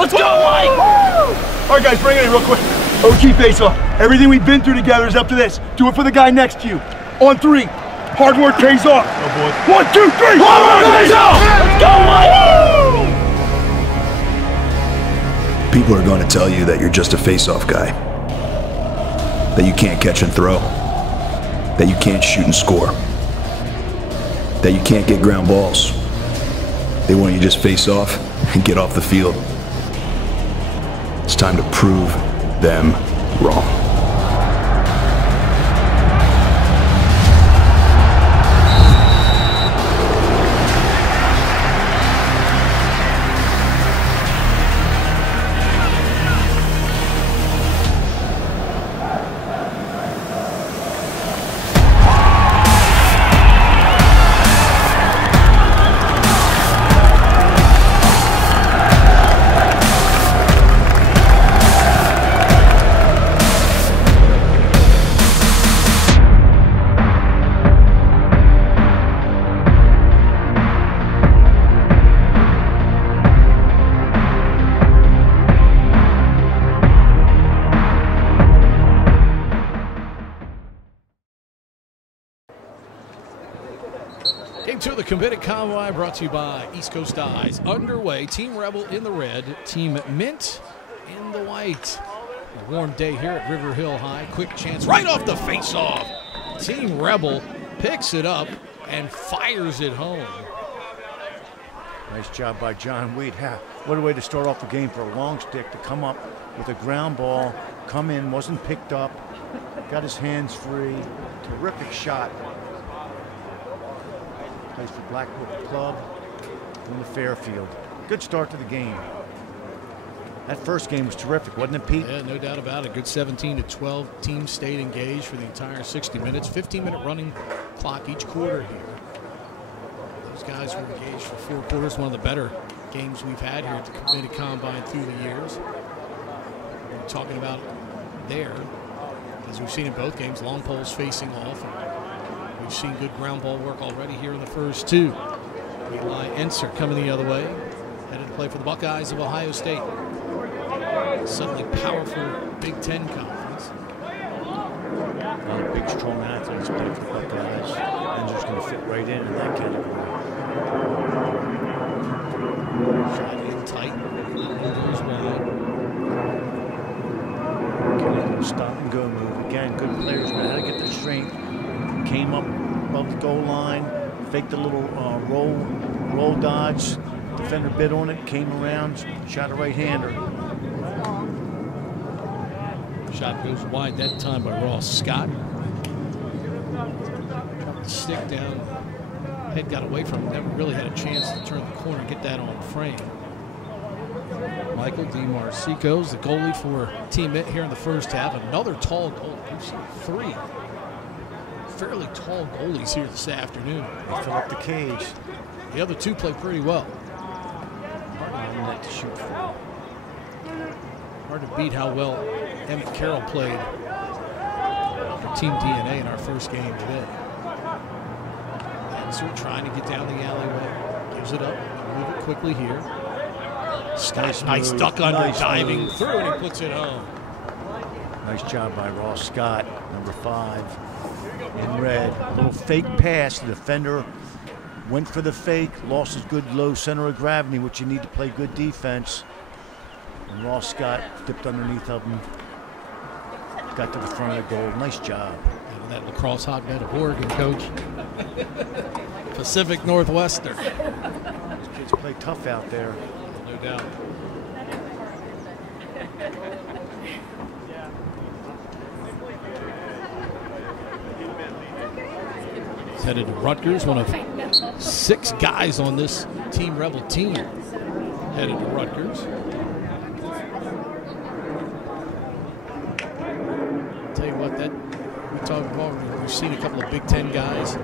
Let's go, Mike! All right, guys, bring it in real quick. OT face-off. Everything we've been through together is up to this. Do it for the guy next to you. On 3. Hard work pays off. Oh, boy. 1, 2, 3. Hard work pays off! Let's go, Mike! People are going to tell you that you're just a face-off guy. That you can't catch and throw. That you can't shoot and score. That you can't get ground balls. They want you to just face off and get off the field. It's time to prove them wrong. Game 2 of the Committed Convoy brought to you by East Coast Eyes. Underway, Team Rebel in the red, Team Mint in the white. A warm day here at River Hill High. Quick chance right off the face-off. Team Rebel picks it up and fires it home. Nice job by John Wheat. What a way to start off the game for a long stick to come up with a ground ball, come in, wasn't picked up, got his hands free. Terrific shot. Plays for Blackwood Club in the Fairfield. Good start to the game. That first game was terrific, wasn't it, Pete? Yeah, no doubt about it. Good 17-12. Teams stayed engaged for the entire 60 minutes. 15-minute running clock each quarter here. Those guys were engaged for 4 quarters. One of the better games we've had here at the Committed Combine through the years. We're talking about there, as we've seen in both games, long poles facing off. We've seen good ground ball work already here in the first 2. Eli Enser coming the other way. Headed to play for the Buckeyes of Ohio State. Suddenly powerful Big Ten conference. A lot of big, strong athletes play for the Buckeyes. Enser's going to fit right in that category. Shot in tight. Goes wide. Stop and go move. Again, good players know how to get the strength. Came up above the goal line, faked a little roll dodge. Defender bit on it, came around, shot a right-hander. Shot goes wide that time by Ross Scott. Dropped the stick down. Head got away from him. Never really had a chance to turn the corner and get that on frame. Michael DiMarcico's the goalie for Team Mint here in the first half. Another tall goalie. We've seen 3 fairly tall goalies here this afternoon. They fill up the cage. The other 2 play pretty well. Hard to shoot for. Hard to beat how well Emmett Carroll played for Team DNA in our first game today. Enser trying to get down the alleyway. Gives it up. Move it quickly here. Nice duck under, nice diving move. Through, and he puts it home. Nice job by Ross Scott, number 5. In red, a little fake pass. The defender went for the fake, lost his good low center of gravity, which you need to play good defense. And Ross Scott dipped underneath of him, got to the front of the goal. Nice job. And that Lacrosse hotbed of Oregon, coach. Pacific Northwestern. Those kids play tough out there. No doubt. Headed to Rutgers, one of 6 guys on this Team Rebel team. Headed to Rutgers. Tell you what, that we talked about. We've seen a couple of Big Ten guys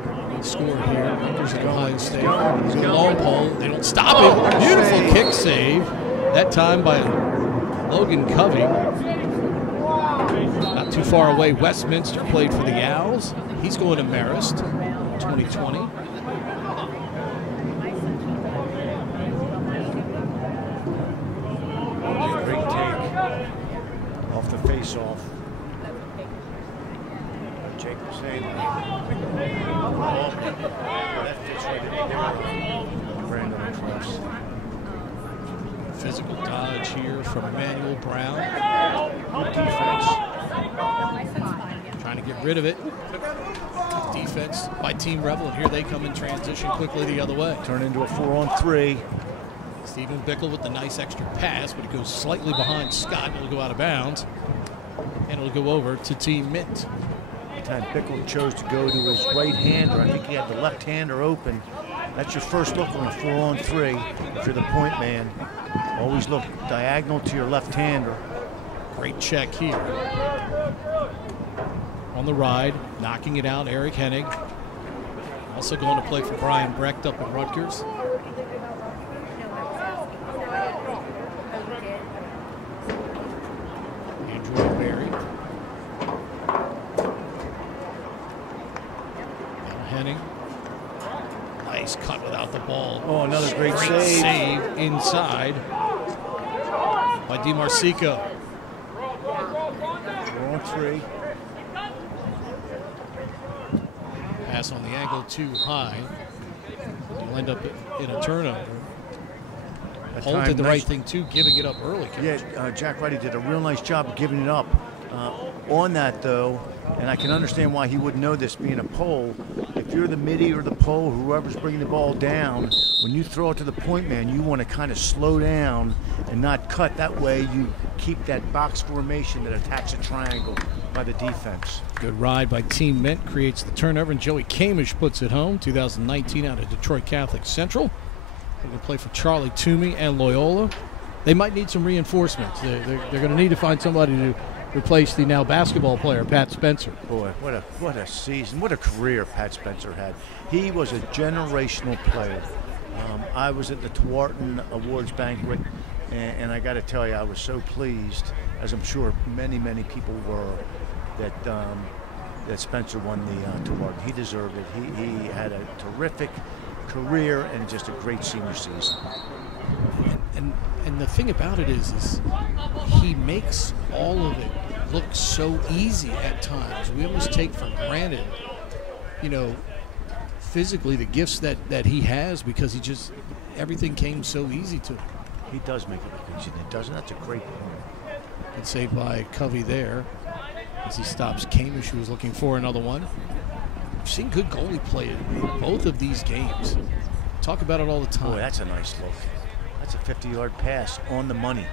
score here. Rutgers and Ohio State. Good long pole. They don't stop it. Beautiful kick save. That time by Logan Covey. Not too far away. Westminster played for the Owls. He's going to Marist. 2020. like we're saying, that fits right in Brandon Lacrosse. Physical dodge here from Emmanuel Brown. Good defense. Trying to get rid of it. Good defense by Team Rebel, and here they come in transition quickly the other way. Turn into a 4-on-3. Stephen Bickle with the nice extra pass, but it goes slightly behind Scott, and it'll go out of bounds. And it'll go over to Team Mint. The time Bickle chose to go to his right-hander, I think he had the left-hander open. That's your first look on a 4-on-3 if you're the point man. Always look diagonal to your left-hander. Great check here. On the ride, knocking it out, Eric Hennig. Also going to play for Brian Brecht up at Rutgers. Andrew Berry. Now Hennig. Nice cut without the ball. Oh, another great save inside by DiMarsico. 4-on-3. Pass on the angle too high. You'll end up in a turnover. Holt did the right thing too, giving it up early. Yeah, Jack Ridey did a real nice job of giving it up. On that though, and I can understand why he wouldn't know this being a pole. If you're the midi or the pole, whoever's bringing the ball down, when you throw it to the point man, you want to kind of slow down and not cut. That way you keep that box formation that attacks a triangle by the defense. Good ride by Team Mint, creates the turnover, and Joey Kamish puts it home. 2019 out of Detroit Catholic Central. They're going to play for Charlie Toomey and Loyola. They might need some reinforcements. They're going to need to find somebody to replace the now basketball player, Pat Spencer. Boy, what a season, what a career Pat Spencer had. He was a generational player. I was at the Tewaaraton Awards banquet, and I got to tell you, I was so pleased, as I'm sure many people were, that Spencer won the Tewaaraton. He deserved it. He had a terrific career and just a great senior season. And the thing about it is he makes all of it look so easy at times. We almost take for granted, you know, physically the gifts that he has, because he just, everything came so easy to him. He does make it look easy. He doesn't. That's a great point. Good save by Covey there as he stops Kamish, who was looking for another one. We've seen good goalie play in both of these games. Talk about it all the time. Boy, that's a nice look. That's a 50-yard pass on the money.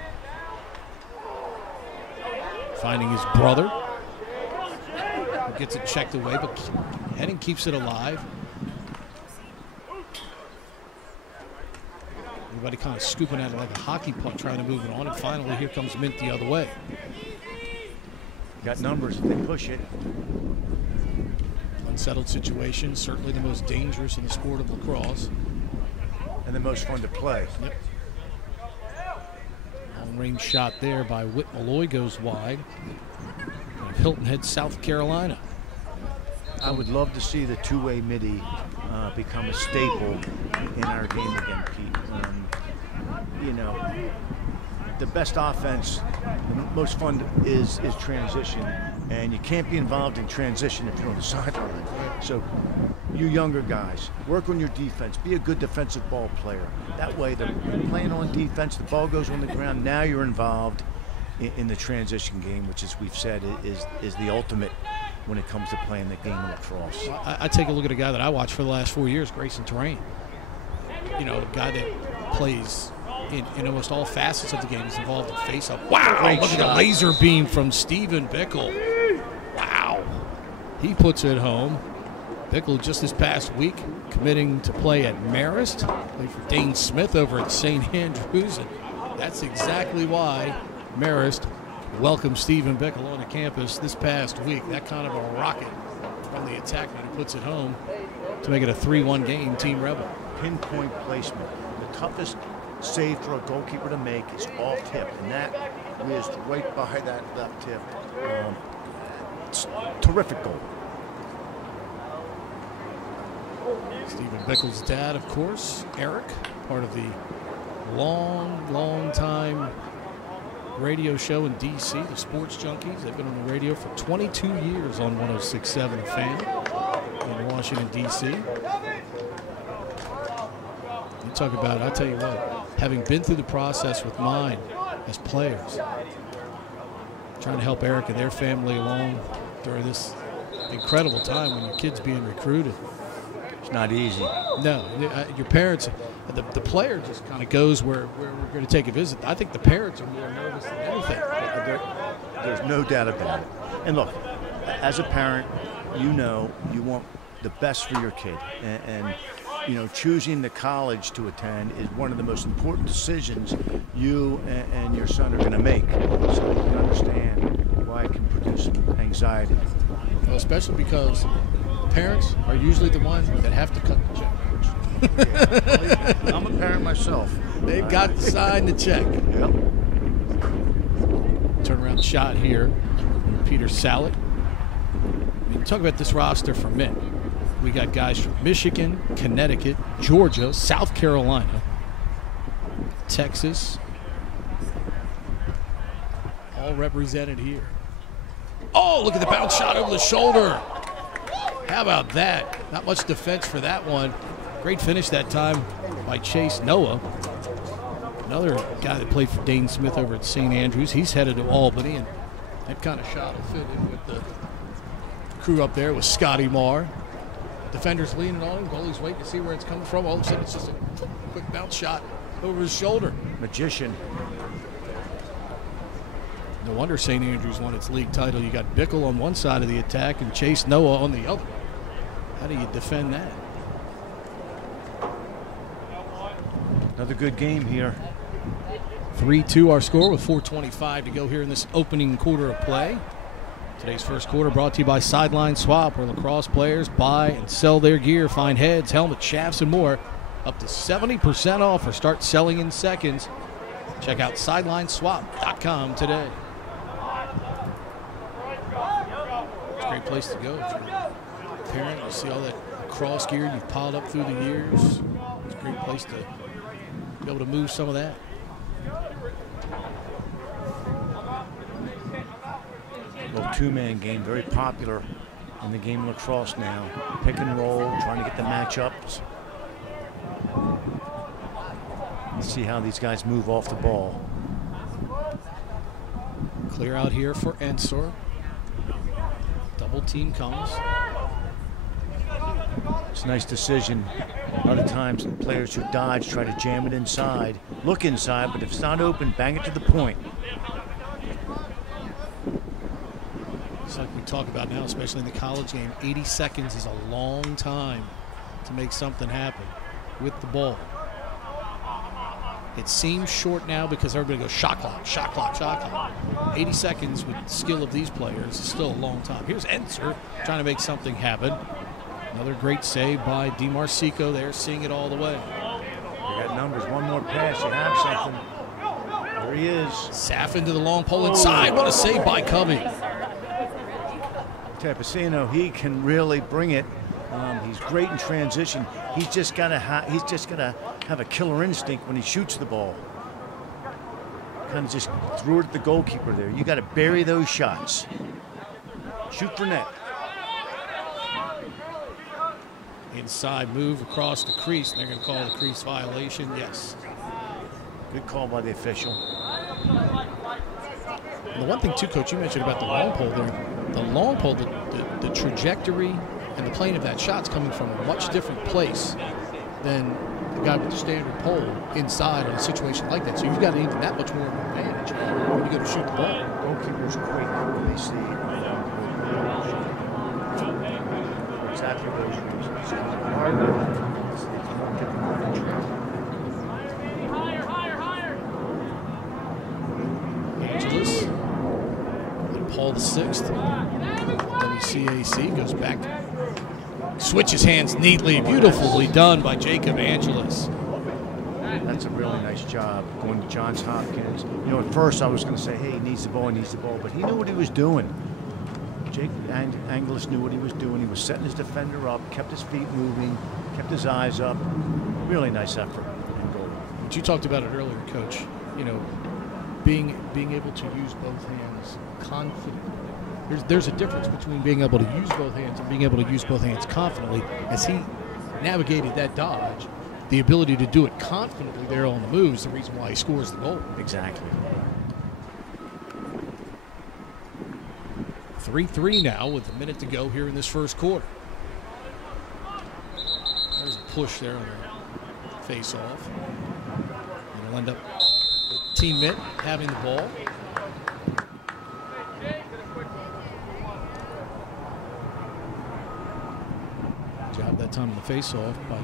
Finding his brother. Who gets it checked away, but Henning keeps it alive. Everybody kind of scooping at it like a hockey puck, trying to move it on, and finally here comes Mint the other way. Got numbers if they push it. Unsettled situation, certainly the most dangerous in the sport of lacrosse. And the most fun to play. Yep. Long-range shot there by Whit Malloy goes wide. And Hilton Head, South Carolina. I would love to see the two-way midi become a staple in our game again, Pete. You know, the best offense, the most fun is transition, and you can't be involved in transition if you're on the sideline. So you younger guys, work on your defense. Be a good defensive ball player. That way, you're playing on defense, the ball goes on the ground. Now you're involved in the transition game, which, as we've said, is the ultimate when it comes to playing the game of lacrosse. I take a look at a guy that I watched for the last 4 years, Grayson Terrain. You know, a guy that plays in almost all facets of the game. He's involved in face-up. Wow, great look shot. at the laser beam from Stephen Bickle. Wow. He puts it home. Bickle just this past week committing to play at Marist. Played for Dane Smith over at St. Andrews. And that's exactly why Marist welcomed Stephen Bickle onto campus this past week. That kind of a rocket from the attackman who puts it home to make it a 3-1 game, Team Rebel. Pinpoint placement. The toughest save for a goalkeeper to make is off tip, and that whizzed right by that left tip. It's terrific goal. Stephen Bickle's dad, of course, Eric, part of the long time radio show in D.C., the Sports Junkies. They've been on the radio for 22 years on 106.7 The Fan in Washington, D.C. You talk about, I'll tell you what, having been through the process with mine as players, trying to help Eric and their family along during this incredible time when your kid's being recruited. It's not easy. No, your parents, the player just kind of goes where we're going to take a visit. I think the parents are more nervous than anything. There's no doubt about it. And look, as a parent, you know you want the best for your kid. And you know, choosing the college to attend is one of the most important decisions you and your son are going to make. So you can understand why it can produce some anxiety. Well, especially because parents are usually the ones that have to cut the check. I'm a parent myself. They've got to sign the check. Yep. Turnaround shot here. Peter Salek. I mean, talk about this roster for men. We got guys from Michigan, Connecticut, Georgia, South Carolina, Texas, all represented here. Oh, look at the bounce shot over the shoulder. How about that? Not much defense for that one. Great finish that time by Chase Noah. Another guy that played for Dane Smith over at St. Andrews. He's headed to Albany, and that kind of shot will fit in with the crew up there with Scotty Marr. Defender's leaning on him. Goalie's waiting to see where it's coming from. All of a sudden, it's just a quick bounce shot over his shoulder. Magician. No wonder St. Andrews won its league title. You got Bickle on one side of the attack and Chase Noah on the other. How do you defend that? Another good game here. 3-2 our score with 4:25 to go here in this opening quarter of play. Today's first quarter brought to you by Sideline Swap, where lacrosse players buy and sell their gear. Find heads, helmets, shafts, and more. Up to 70% off or start selling in seconds. Check out sidelineswap.com today. It's a great place to go. If you're a parent, you see all that lacrosse gear you've piled up through the years. It's a great place to be able to move some of that. Little two-man game, very popular in the game of lacrosse now. Pick and roll, trying to get the matchups. Let's see how these guys move off the ball. Clear out here for Ensor. Double team comes. It's a nice decision. A lot of times the players who dodge try to jam it inside, look inside, but if it's not open, bang it to the point. It's like we talk about now, especially in the college game, 80 seconds is a long time to make something happen with the ball. It seems short now because everybody goes shot clock, shot clock, shot clock. 80 seconds with the skill of these players is still a long time. Here's Ensor trying to make something happen. Another great save by DiMarcico there, seeing it all the way. You got numbers, one more pass, you have something. There he is. Saff into the long pole inside. What a save by Covey. Tapasino, he can really bring it. He's great in transition. He's just gotta have a killer instinct when he shoots the ball. Kind of just threw it at the goalkeeper there. You got to bury those shots. Shoot for net. Inside move across the crease. And they're going to call the crease violation. Yes. Good call by the official. And the one thing too, Coach, you mentioned about the long pole there. The long pole, the trajectory and the plane of that shot's coming from a much different place than the guy with the standard pole inside in a situation like that. So you've got even that much more of an advantage when you go to shoot the ball. Goalkeeper's quick when they see exactly those reasons. Angeles and Paul VI. WCAC goes back. Switches hands neatly, beautifully done by Jacob Angeles. That's a really nice job going to Johns Hopkins. You know, at first I was going to say, hey, he needs the ball, but he knew what he was doing. Jake Angeles knew what he was doing. He was setting his defender up, kept his feet moving, kept his eyes up. Really nice effort and goal. But you talked about it earlier, Coach. You know, being able to use both hands confidently. There's a difference between being able to use both hands and being able to use both hands confidently. As he navigated that dodge, the ability to do it confidently there on the move is the reason why he scores the goal. Exactly. 3-3 now with a minute to go here in this first quarter. There's a push there on the face-off. And it'll end up with Team Mint having the ball. Job that time on the face-off by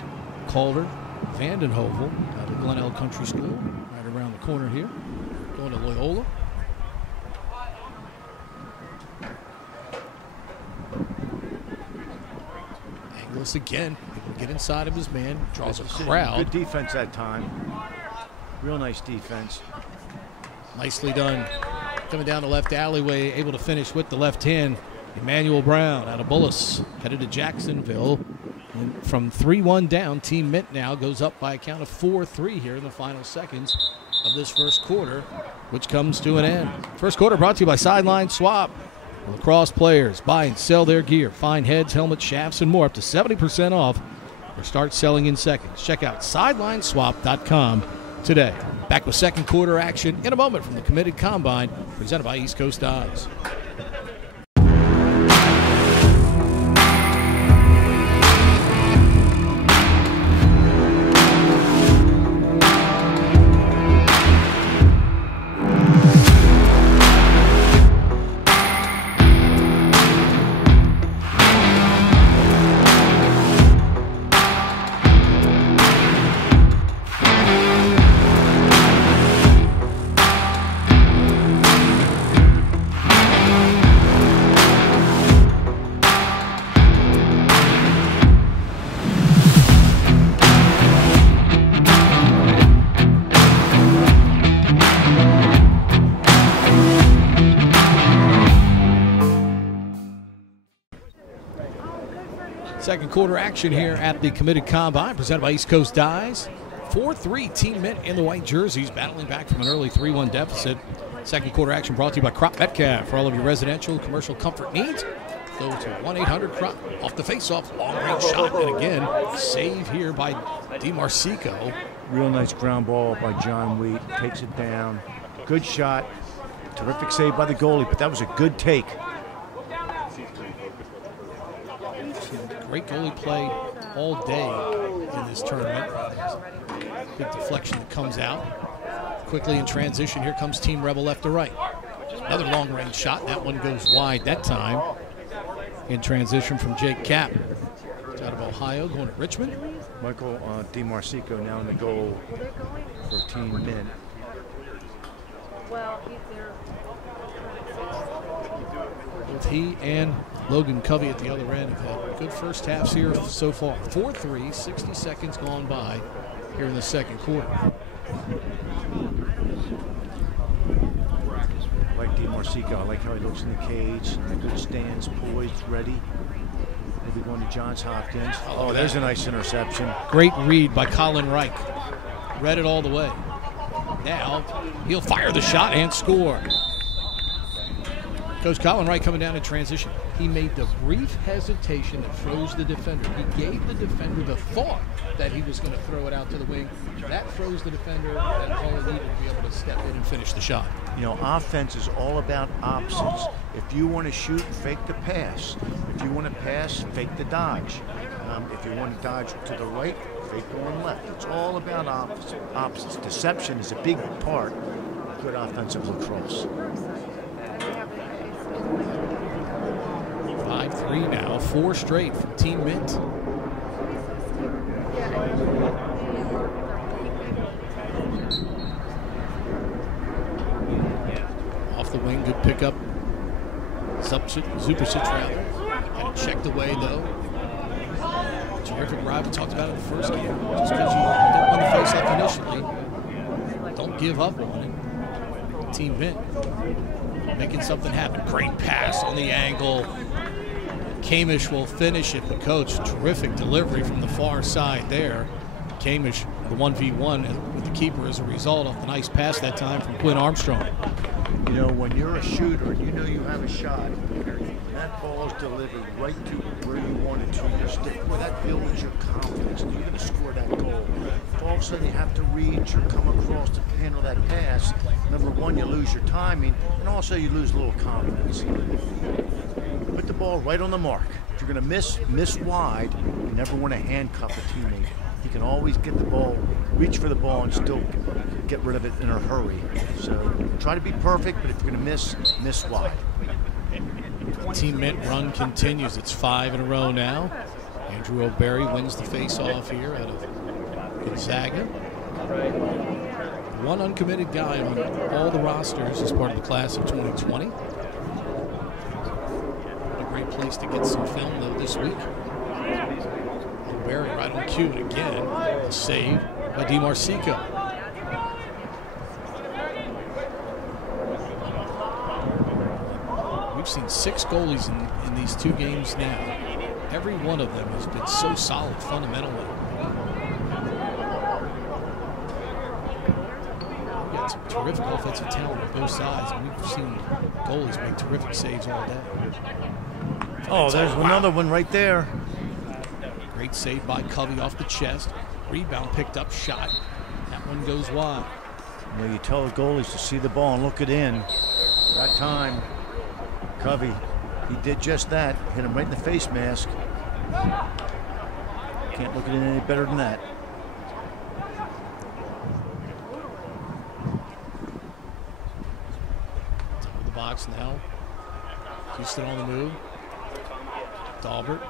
Calder. Vandenhovel out of Glenelg Country School, right around the corner here. Going to Loyola. Angles again. Able to get inside of his man. Draws a crowd. Good defense that time. Real nice defense. Nicely done. Coming down the left alleyway, able to finish with the left hand. Emmanuel Brown out of Bullis, headed to Jacksonville. And from 3-1 down, Team Mint now goes up by a count of 4-3 here in the final seconds of this first quarter, which comes to an end. First quarter brought to you by Sideline Swap. Lacrosse players buy and sell their gear. Find heads, helmets, shafts, and more up to 70% off or start selling in seconds. Check out sidelineswap.com today. Back with second quarter action in a moment from the Committed Combine, presented by East Coast Odds. Second quarter action here at the Committed Combine, presented by East Coast Dyes. 4-3 Team Mint in the white jerseys, battling back from an early 3-1 deficit. Second quarter action brought to you by Crop Metcalf. For all of your residential, commercial comfort needs, go to 1-800-CROP. Off the face-off, long-range shot, and again, save here by DiMarcico. Real nice ground ball by John Wheat. Takes it down. Good shot. Terrific save by the goalie, but that was a good take. Great goalie play all day in this tournament. Big deflection that comes out. Quickly in transition, here comes Team Rebel left to right. Another long-range shot. That one goes wide that time. In transition from Jake Kapp. It's out of Ohio, going to Richmond. Michael DiMarcico now in the goal for Team Mint. Both he and Logan Covey at the other end have had good first halves here so far. 4-3, 60 seconds gone by here in the second quarter. I like DiMarcico. I like how he looks in the cage. Good stance, poised, ready. Maybe going to Johns Hopkins. Oh, there's a nice interception. Great read by Colin Reich. Read it all the way. Now he'll fire the shot and score. Coach Colin Wright coming down in transition. He made the brief hesitation that froze the defender. He gave the defender the thought that he was going to throw it out to the wing. That froze the defender, and all he needed to be able to step in and finish the shot. You know, offense is all about opposites. If you want to shoot, fake the pass. If you want to pass, fake the dodge. If you want to dodge to the right, fake going left. It's all about opposites. Deception is a big part of good offensive lacrosse. 5-3 now, 4 straight from Team Mint. Off the wing, good pickup. Zupicic rather. Had it checked away though. Terrific ride, we talked about it in the first game. Just because you don't win the face-off initially, don't give up on it. Team Mint making something happen. Great pass on the angle. Kamish will finish it, but coach, terrific delivery from the far side there. Kamish, the 1v1 with the keeper as a result of the nice pass that time from Quinn Armstrong. You know, when you're a shooter and you know you have a shot, and that ball is delivered right to where you want it to your stick, well, that builds your confidence, and you're going to score that goal. If all of a sudden you have to reach or come across to handle that pass, number one, you lose your timing, and also you lose a little confidence. Put the ball right on the mark. If you're going to miss wide, you never want to handcuff a teammate. You can always get the ball, reach for the ball, and still get rid of it in a hurry. So try to be perfect, but if you're going to miss wide. The Team Mint run continues. It's 5 in a row now. Andrew O'Berry wins the face-off here out of Gonzaga. One uncommitted guy on all the rosters as part of the class of 2020. What a great place to get some film, though, this week. O'Berry right on cue, and again, a save by DiMarsico. We've seen 6 goalies in these 2 games now. Every one of them has been so solid fundamentally. We've got some terrific offensive talent on both sides, and we've seen goalies make terrific saves all day. Oh, there's another one right there. Great save by Covey off the chest. Rebound picked up, shot. That one goes wide. You know, you tell the goalies to see the ball and look it in. That time, Covey, he did just that. Hit him right in the face mask. Can't look at it any better than that. Top of the box now. Houston on the move. Dahlberg.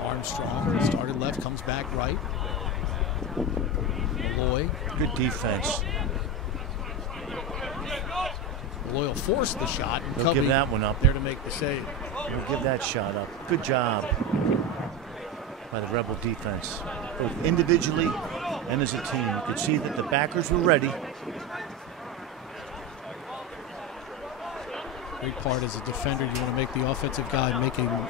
Armstrong started left, comes back right. Malloy. Good defense. Malloy will force the shot, and He'll Covey give that one up. there to make the save. He'll give that shot up. Good job by the Rebel defense, both individually and as a team. You could see that the backers were ready. Great part as a defender, you want to make the offensive guy make a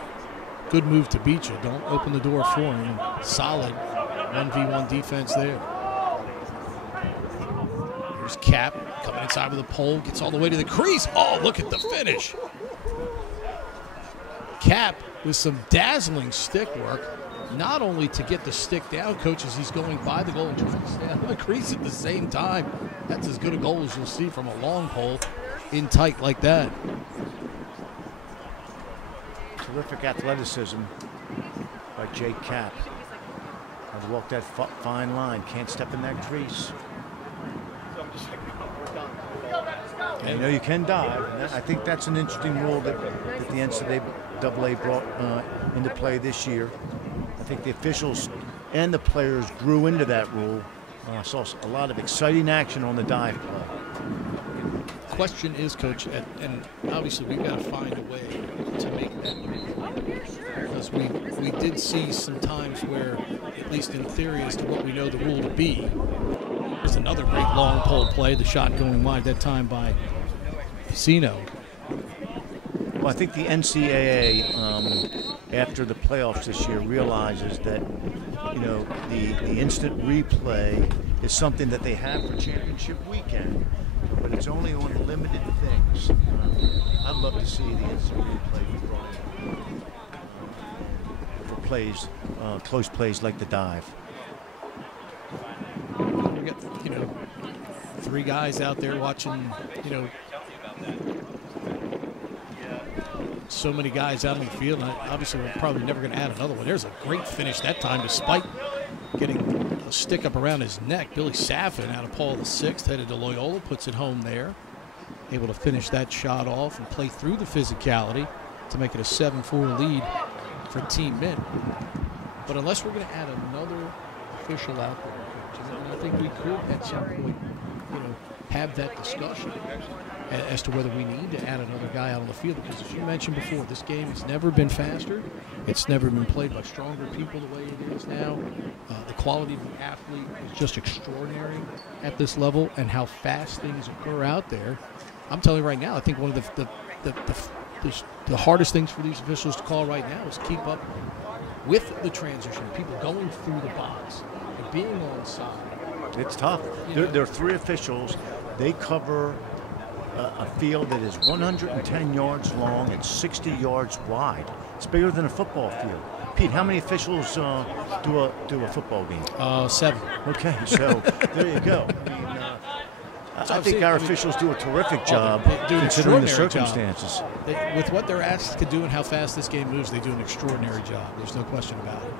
good move to beat you. Don't open the door for him. Solid 1v1 defense there. Here's Cap coming inside with a pole, gets all the way to the crease. Oh, look at the finish. Cap with some dazzling stick work, not only to get the stick down, coach, as he's going by the goal and trying to stay out of the crease at the same time. That's as good a goal as you'll see from a long pole in tight like that. Terrific athleticism by Jake Cap. I've walked that fine line. Can't step in that crease. And you know you can dive. And I think that's an interesting rule that the NCAA brought into play this year. I think the officials and the players grew into that rule. I saw a lot of exciting action on the dive play. Question is, coach, and obviously we've got to find a way to make that move, because we did see some times where, at least in theory as to what we know the rule to be, there's another great long pole play, the shot going wide that time by Piscino. Well, I think the NCAA, after the playoffs this year, realizes that, you know, the instant replay is something that they have for championship weekend, but it's only on limited things. I'd love to see the instant replay be brought in for plays, close plays like the dive. We got, you know, 3 guys out there watching, you know, so many guys out on the field, and obviously we're probably never going to add another one. There's a great finish that time, despite getting a stick up around his neck. Billy Saffin out of Paul VI, headed to Loyola, puts it home there. Able to finish that shot off and play through the physicality to make it a 7-4 lead for Team Mint. But unless we're going to add another official out there, and I think we could at some point, you know, have that discussion as to whether we need to add another guy out on the field, because as you mentioned before, this game has never been faster. It's never been played by stronger people the way it is now. The quality of the athlete is just extraordinary at this level, and how fast things occur out there. I'm telling you right now, I think one of the hardest things for these officials to call right now is keep up with the transition, people going through the box and being on side It's tough. There are 3 officials. They cover a field that is 110 yards long and 60 yards wide. It's bigger than a football field. Pete, how many officials do a football game? 7. Okay, so there you go. I think our officials do a terrific job considering the circumstances. With what they're asked to do and how fast this game moves, they do an extraordinary job. There's no question about it.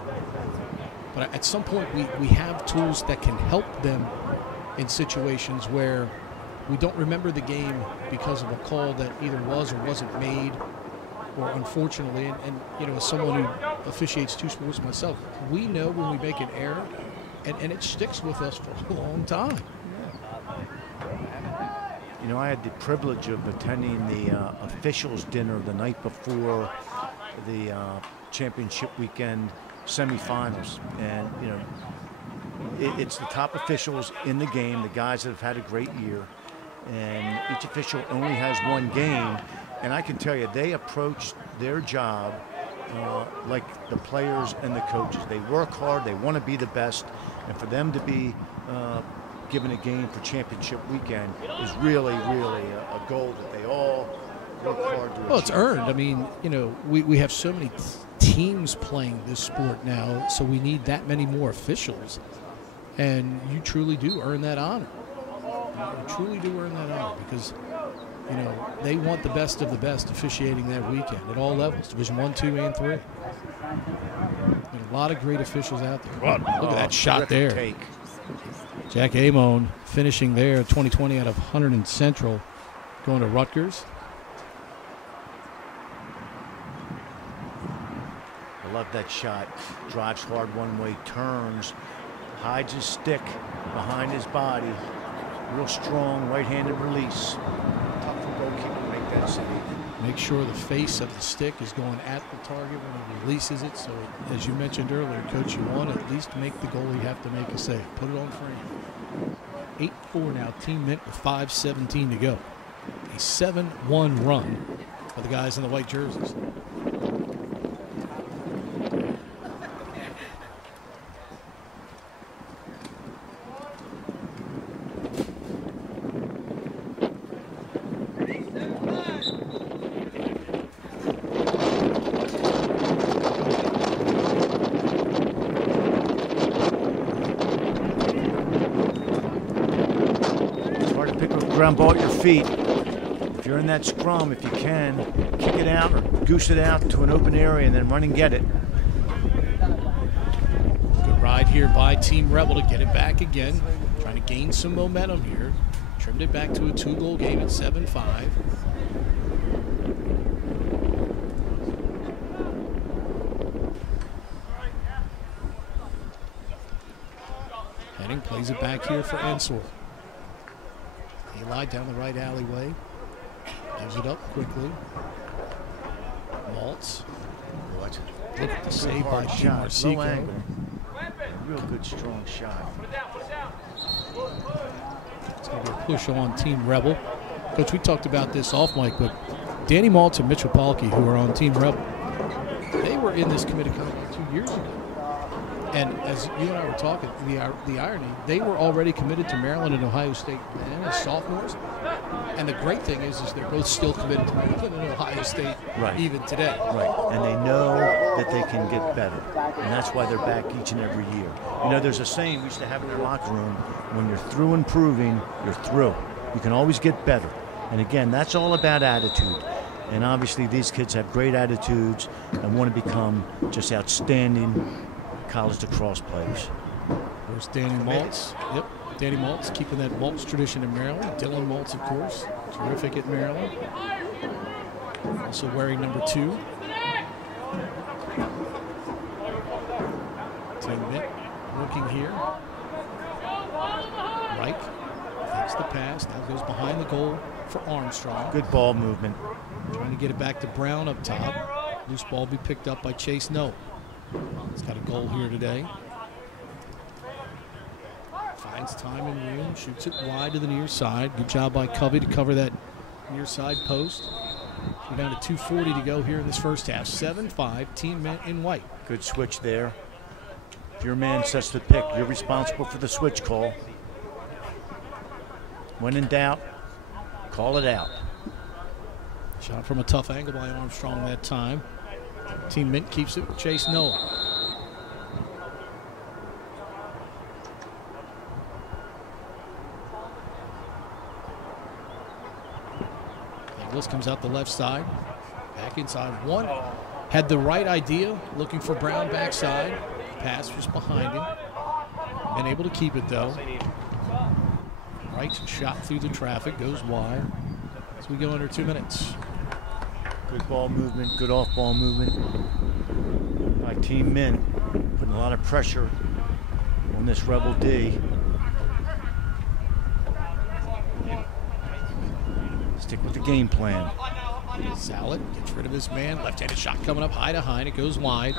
But at some point, we have tools that can help them in situations where we don't remember the game because of a call that either was or wasn't made, or unfortunately, and you know, as someone who officiates 2 sports myself, we know when we make an error, and it sticks with us for a long time. You know, I had the privilege of attending the officials' dinner the night before the championship weekend semifinals, and you know, it's the top officials in the game, the guys that have had a great year, and each official only has 1 game, and I can tell you they approach their job like the players and the coaches. They work hard, they want to be the best, and for them to be given a game for championship weekend is really, really a goal that they all work hard to achieve. Well, it's earned. I mean, you know, we have so many teams playing this sport now, so we need that many more officials, and you truly do earn that honor. You truly do earn that honor because, you know, they want the best of the best officiating that weekend at all levels, Division 1, 2, and 3. There are a lot of great officials out there. Look at that shot there. Take. Jack Amon finishing there, 2020 out of Hunterdon Central, going to Rutgers. I love that shot. Drives hard one way, turns, hides his stick behind his body. Real strong right-handed release. Tough for goalkeeper to make that save. Make sure the face of the stick is going at the target when he releases it. So, as you mentioned earlier, Coach, you want to at least make the goalie have to make a save. Put it on frame. 8-4 now, team mint with 5:17 to go. A 7-1 run for the guys in the white jerseys. Ground ball at your feet. If you're in that scrum, if you can, kick it out or goose it out to an open area and then run and get it. Good ride here by Team Rebel to get it back again. Trying to gain some momentum here. Trimmed it back to a 2-goal game at 7-5. Henning plays it back here for Ensor. Eli down the right alleyway. Gives it up quickly. Maltz. What? Look at the save by Low Marcico. angle. Real good, strong shot. It's going to be a push on Team Rebel. Coach, we talked about this off mic, but Danny Maltz and Mitchell Palke, who are on Team Rebel, they were in this committed contract 2 years ago. And as you and I were talking, the irony, they were already committed to Maryland and Ohio State then as sophomores. And the great thing is they're both still committed to Maryland and Ohio State even today. Right, and they know that they can get better. And that's why they're back each and every year. You know, there's a saying we used to have in our locker room, when you're through improving, you're through. You can always get better. And again, that's all about attitude. And obviously these kids have great attitudes and want to become just outstanding college lacrosse players. There's Danny Maltz. Yep, Danny Maltz keeping that Maltz tradition in Maryland. Dylan Maltz, of course, terrific at Maryland. Also wearing number 2. Team Mitt working here. Reich takes the pass. Now goes behind the goal for Armstrong. Good ball movement. Trying to get it back to Brown up top. Loose ball be picked up by Chase Noel. He's got a goal here today. Finds time and room, shoots it wide to the near side. Good job by Covey to cover that near side post. We're down to 2:40 to go here in this first half. 7-5, team men in white. Good switch there. If your man sets the pick, you're responsible for the switch call. When in doubt, call it out. Shot from a tough angle by Armstrong that time. Team Mint keeps it with Chase Noah. Inglis comes out the left side. Back inside one. Had the right idea, looking for Brown backside. Pass was behind him. Been able to keep it though. Right shot through the traffic, goes wide. As we go under 2 minutes. Good ball movement, good off-ball movement by Team Mint. Putting a lot of pressure on this Rebel D. Stick with the game plan. Salad gets rid of his man. Left-handed shot coming up high to high, and it goes wide.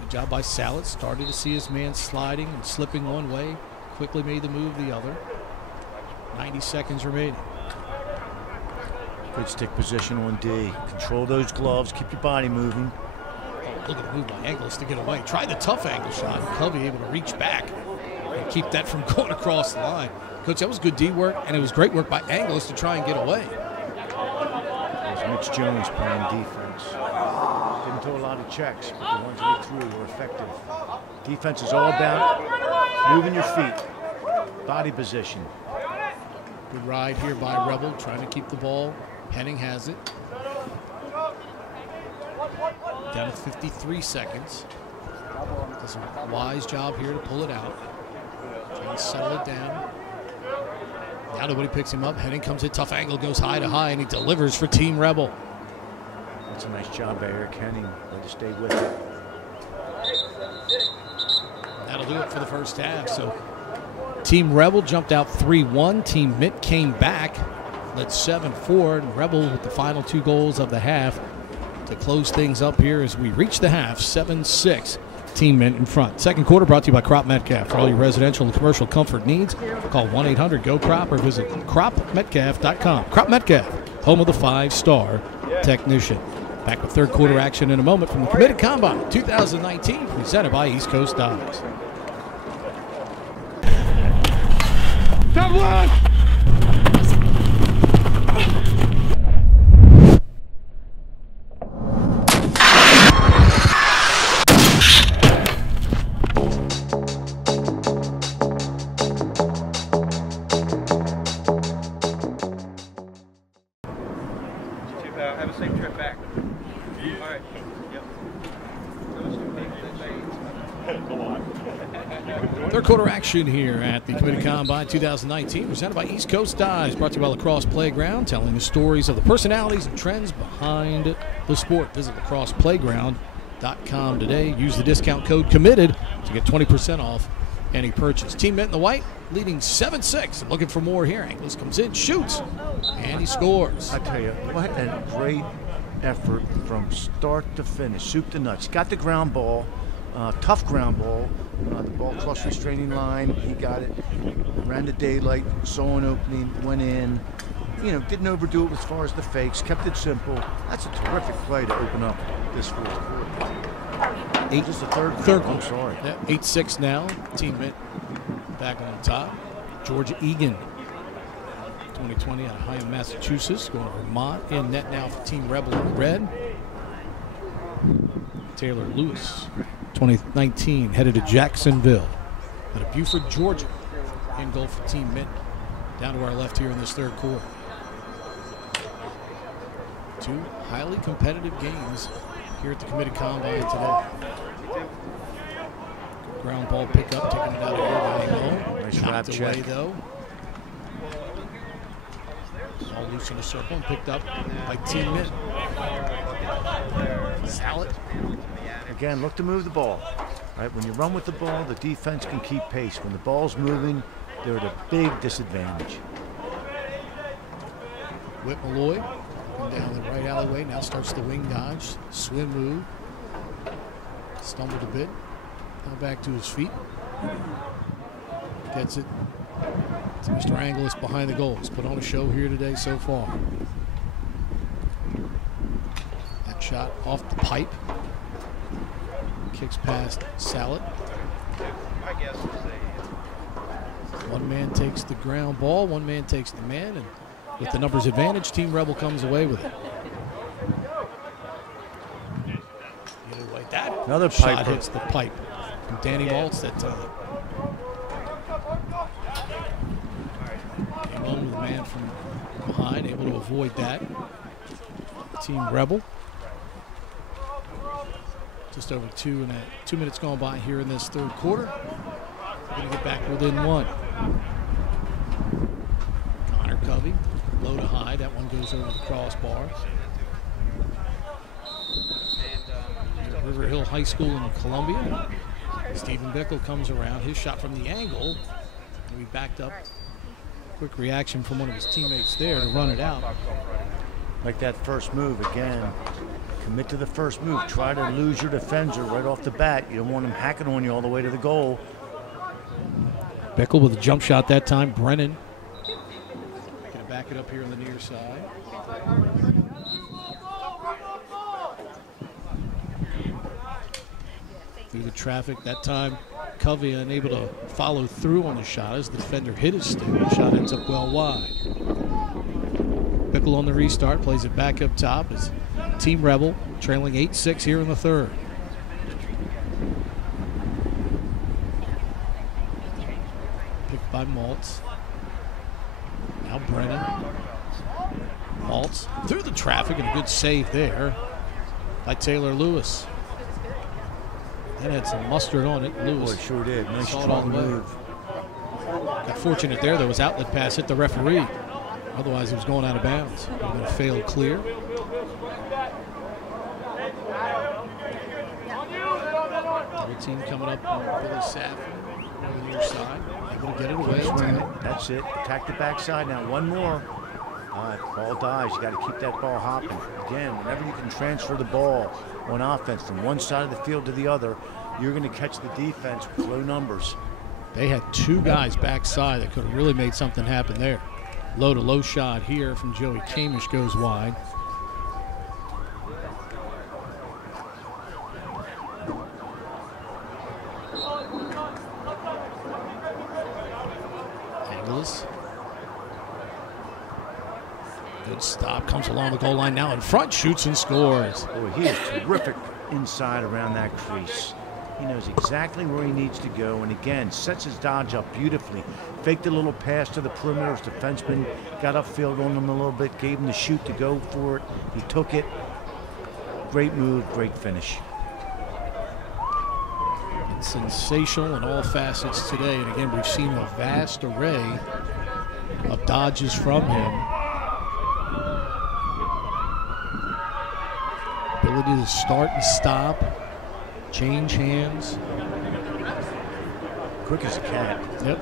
Good job by Salad. Started to see his man sliding and slipping one way. Quickly made the move the other. 90 seconds remaining. Good stick position on D. Control those gloves. Keep your body moving. Oh, look at the move by Inglis to get away. Tried the tough angle shot. Covey able to reach back and keep that from going across the line. Coach, that was good D work, and it was great work by Inglis to try and get away. There's Mitch Jones playing defense. Didn't throw a lot of checks, but the ones that he threw were effective. Defense is all about moving your feet, body position. Good ride here by Rebel, trying to keep the ball. Henning has it. Down to 53 seconds. Does a wise job here to pull it out. Trying to settle it down. Now nobody picks him up. Henning comes in, tough angle, goes high to high, and he delivers for Team Rebel. That's a nice job by Eric Henning. Way to stay with it. That'll do it for the first half. So Team Rebel jumped out 3-1. Team Mint came back, led 7-4, and Rebel with the final 2 goals of the half to close things up here as we reach the half, 7-6. Team Mint in front. Second quarter brought to you by Crop Metcalf. For all your residential and commercial comfort needs, call 1-800-GO-CROP or visit cropmetcalf.com. Crop Metcalf, home of the 5-star technician. Back with third quarter action in a moment from the Committed Combine 2019, presented by East Coast Dyes. Top one! Have a safe trip back. All right. Yep. Third quarter action here at the Committed Combine 2019, presented by East Coast Dyes, brought to you by Lacrosse Playground, telling the stories of the personalities and trends behind the sport. Visit lacrosseplayground.com today. Use the discount code COMMITTED to get 20% off any purchase. Team Mint in the white, leading 7-6. Looking for more here. Inglis comes in, shoots, and he scores. I tell you, what a great effort from start to finish, soup to nuts. Got the ground ball, tough ground ball. The ball crossed the restraining line. He got it, ran the daylight, saw an opening, went in. You know, didn't overdo it as far as the fakes, kept it simple. That's a terrific play to open up this fourth quarter. Just the third quarter. I'm sorry. Yeah, 8-6 now. Team Mint back on top. Georgia Egan, 2020 out of Hyam, Massachusetts, going to Vermont. In net now for Team Rebel in red. Taylor Lewis, 2019, headed to Jacksonville. Out of Buford, Georgia, in goal for Team Mint. Down to our left here in this third quarter. 2 highly competitive games here at the Committed Combine today. Ground ball pickup, taking it out of here by Mo. Nice Knocked wrap away check. though. All loose in the circle and picked up by Team Mint. Salad. Again, look to move the ball. Right, when you run with the ball, the defense can keep pace. When the ball's moving, they're at a big disadvantage. Whit Malloy down the right alleyway, now starts the wing dodge, swim move. Stumbled a bit, now back to his feet. Gets it to Mr. Anglis behind the goals. Put on a show here today so far. That shot off the pipe. Kicks past Salad. My guess is One man takes the ground ball, one man takes the man, and with the numbers advantage, Team Rebel comes away with it. Like that. Another shot piper. hits the pipe from Danny Maltz that time. Came on with a man from behind, able to avoid that. Team Rebel. Just over 2 minutes gone by here in this third quarter. We're going to get back within one. Connor Covey, low to high. That one goes over the crossbar. River Hill High School in Columbia. Stephen Bickle comes around. His shot from the angle. And we backed up. Quick reaction from one of his teammates there to run it out. Like that first move again. Commit to the first move. Try to lose your defender right off the bat. You don't want him hacking on you all the way to the goal. Bickle with a jump shot that time. Brennan going to back it up here on the near side. Through the traffic that time. Covey unable to follow through on the shot as the defender hit his stick. The shot ends up well wide. Bickle on the restart, plays it back up top as Team Rebel trailing 8-6 here in the third. Picked by Maltz. Now Brennan. Maltz through the traffic and a good save there by Taylor Lewis. That had some mustard on it. Lewis Boy, sure did. Nice saw it all the way. move. Got fortunate there. There was outlet pass hit the referee. Otherwise, he was going out of bounds. Would have been a failed clear. Other team coming up on Billy Saffron on the near side. Able to get it away. That's it. Attack the backside now. One more. All right, ball dies. You got to keep that ball hopping. Again, whenever you can transfer the ball on offense from one side of the field to the other, you're going to catch the defense with low numbers. They had two guys backside that could have really made something happen there. Low to low shot here from Joey Kamish goes wide. Angeles. Good stop, comes along the goal line now in front, shoots and scores. Boy, he is terrific inside around that crease. He knows exactly where he needs to go, and again, sets his dodge up beautifully. Faked a little pass to the perimeter. His defenseman got upfield on him a little bit, gave him the shoot to go for it. He took it. Great move, great finish. And sensational in all facets today, and again, we've seen a vast array of dodges from him. Ability to start and stop, change hands. Quick as a cat. Yep.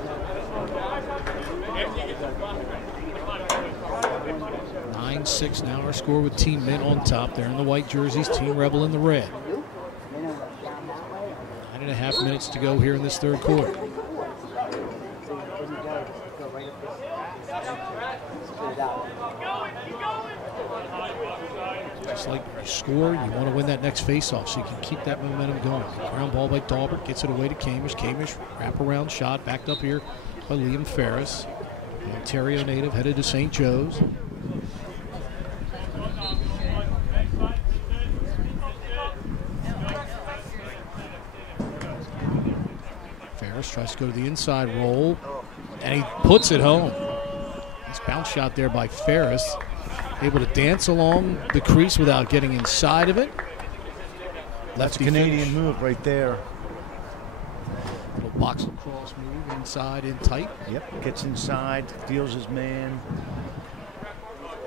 9-6 now our score with Team Mint on top. They're in the white jerseys, Team Rebel in the red. 9.5 minutes to go here in this third quarter. Just like you score, you want to win that next faceoff so you can keep that momentum going. Ground ball by Dahlberg, gets it away to Kamish. Kamish, wraparound shot, backed up here by Liam Ferris. The Ontario native headed to St. Joe's. Ferris tries to go to the inside roll, and he puts it home. Nice bounce shot there by Ferris. Able to dance along the crease without getting inside of it. That's a Canadian move right there. Little box across move, inside in tight. Yep, gets inside, feels his man.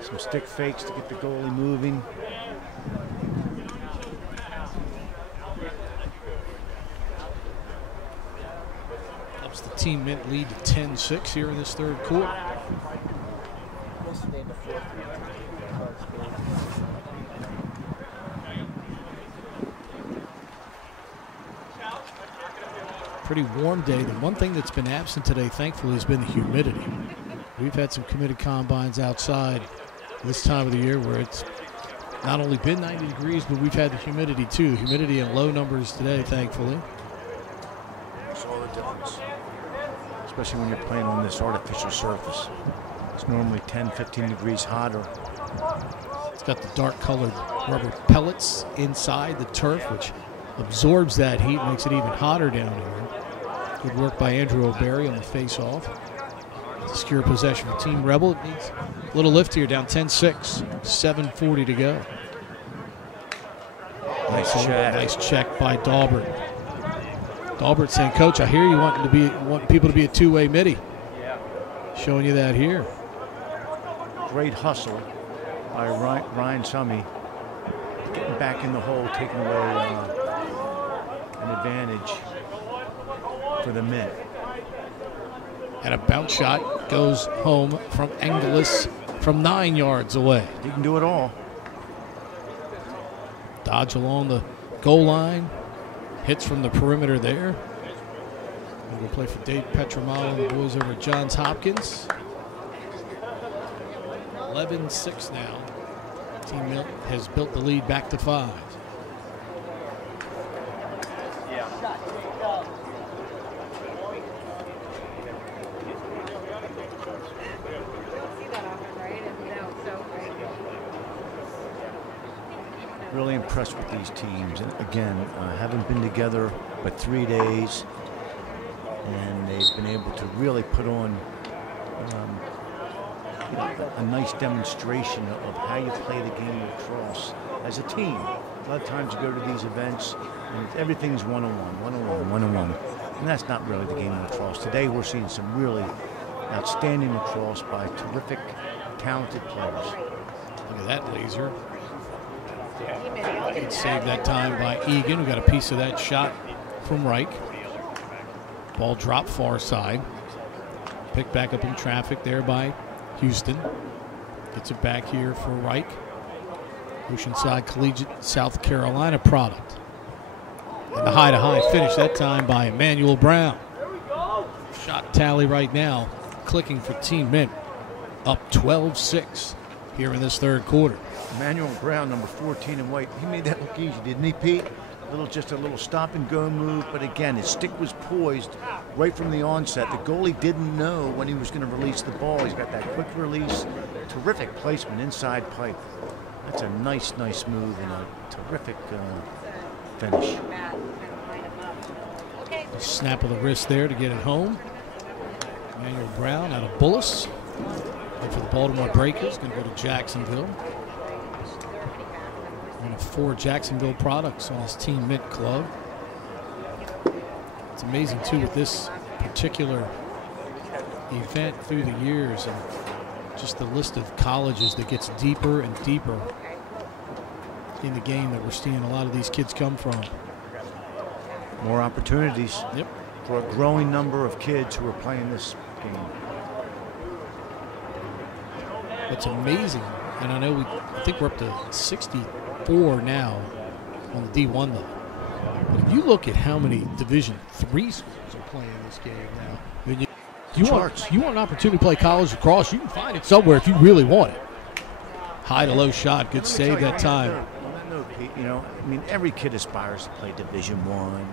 Some stick fakes to get the goalie moving. Ups the Team Mint lead to 10-6 here in this third quarter. Pretty warm day. The one thing that's been absent today, thankfully, has been the humidity. We've had some committed combines outside this time of the year where it's not only been 90 degrees, but we've had the humidity too. Humidity in low numbers today, thankfully. Saw the difference. especially when you're playing on this artificial surface. It's normally 10, 15 degrees hotter. It's got the dark colored rubber pellets inside the turf, which absorbs that heat, makes it even hotter down here. Good work by Andrew O'Barry on the face-off. Secure possession for Team Rebel. It needs a little lift here, down 10-6, 7:40 to go. Nice check by Dahlberg. Dahlberg saying, "Coach, I hear you want people to be a two-way midi." Showing you that here. Great hustle by Ryan Summy, getting back in the hole, taking away an advantage for the Mint. And a bounce shot goes home from Angelis from 9 yards away. He can do it all. Dodge along the goal line. Hits from the perimeter there. We'll play for Dave Petramalo and the boys over at Johns Hopkins. 11-6 now. Team Milt has built the lead back to 5. Really impressed with these teams. And again, haven't been together but 3 days, and they've been able to really put on a nice demonstration of how you play the game of lacrosse as a team. A lot of times you go to these events and everything's one-on-one. And that's not really the game of lacrosse. Today we're seeing some really outstanding lacrosse by terrific, talented players. Look at that laser. Good save that time by Egan. We got a piece of that shot from Reich. Ball dropped far side. Picked back up in traffic there by Houston. Gets it back here for Reich. Oceanside Collegiate, South Carolina product. And the high-to-high finish that time by Emmanuel Brown. Shot tally right now, clicking for Team Mint. Up 12-6 here in this third quarter. Emmanuel Brown, number 14 in white, he made that look easy, didn't he, Pete? Just a little stop and go move, but again, his stick was poised right from the onset. The goalie didn't know when he was going to release the ball. He's got that quick release, terrific placement inside pipe. That's a nice move and a terrific finish. A snap of the wrist there to get it home. Emmanuel Brown out of Bullis. And for the Baltimore Breakers, going to go to Jacksonville. One of 4 Jacksonville products on his Team Mint club. It's amazing, too, with this particular event through the years and just the list of colleges that gets deeper and deeper in the game that we're seeing a lot of these kids come from. More opportunities. Yep. For a growing number of kids who are playing this game. It's amazing, and I think we're up to 64 now on the D1 level. But if you look at how many Division III schools are playing this game now, I mean, you want an opportunity to play college lacrosse, you can find it somewhere if you really want it. High to low shot, good save that time. On that note, Pete, I mean, every kid aspires to play Division I,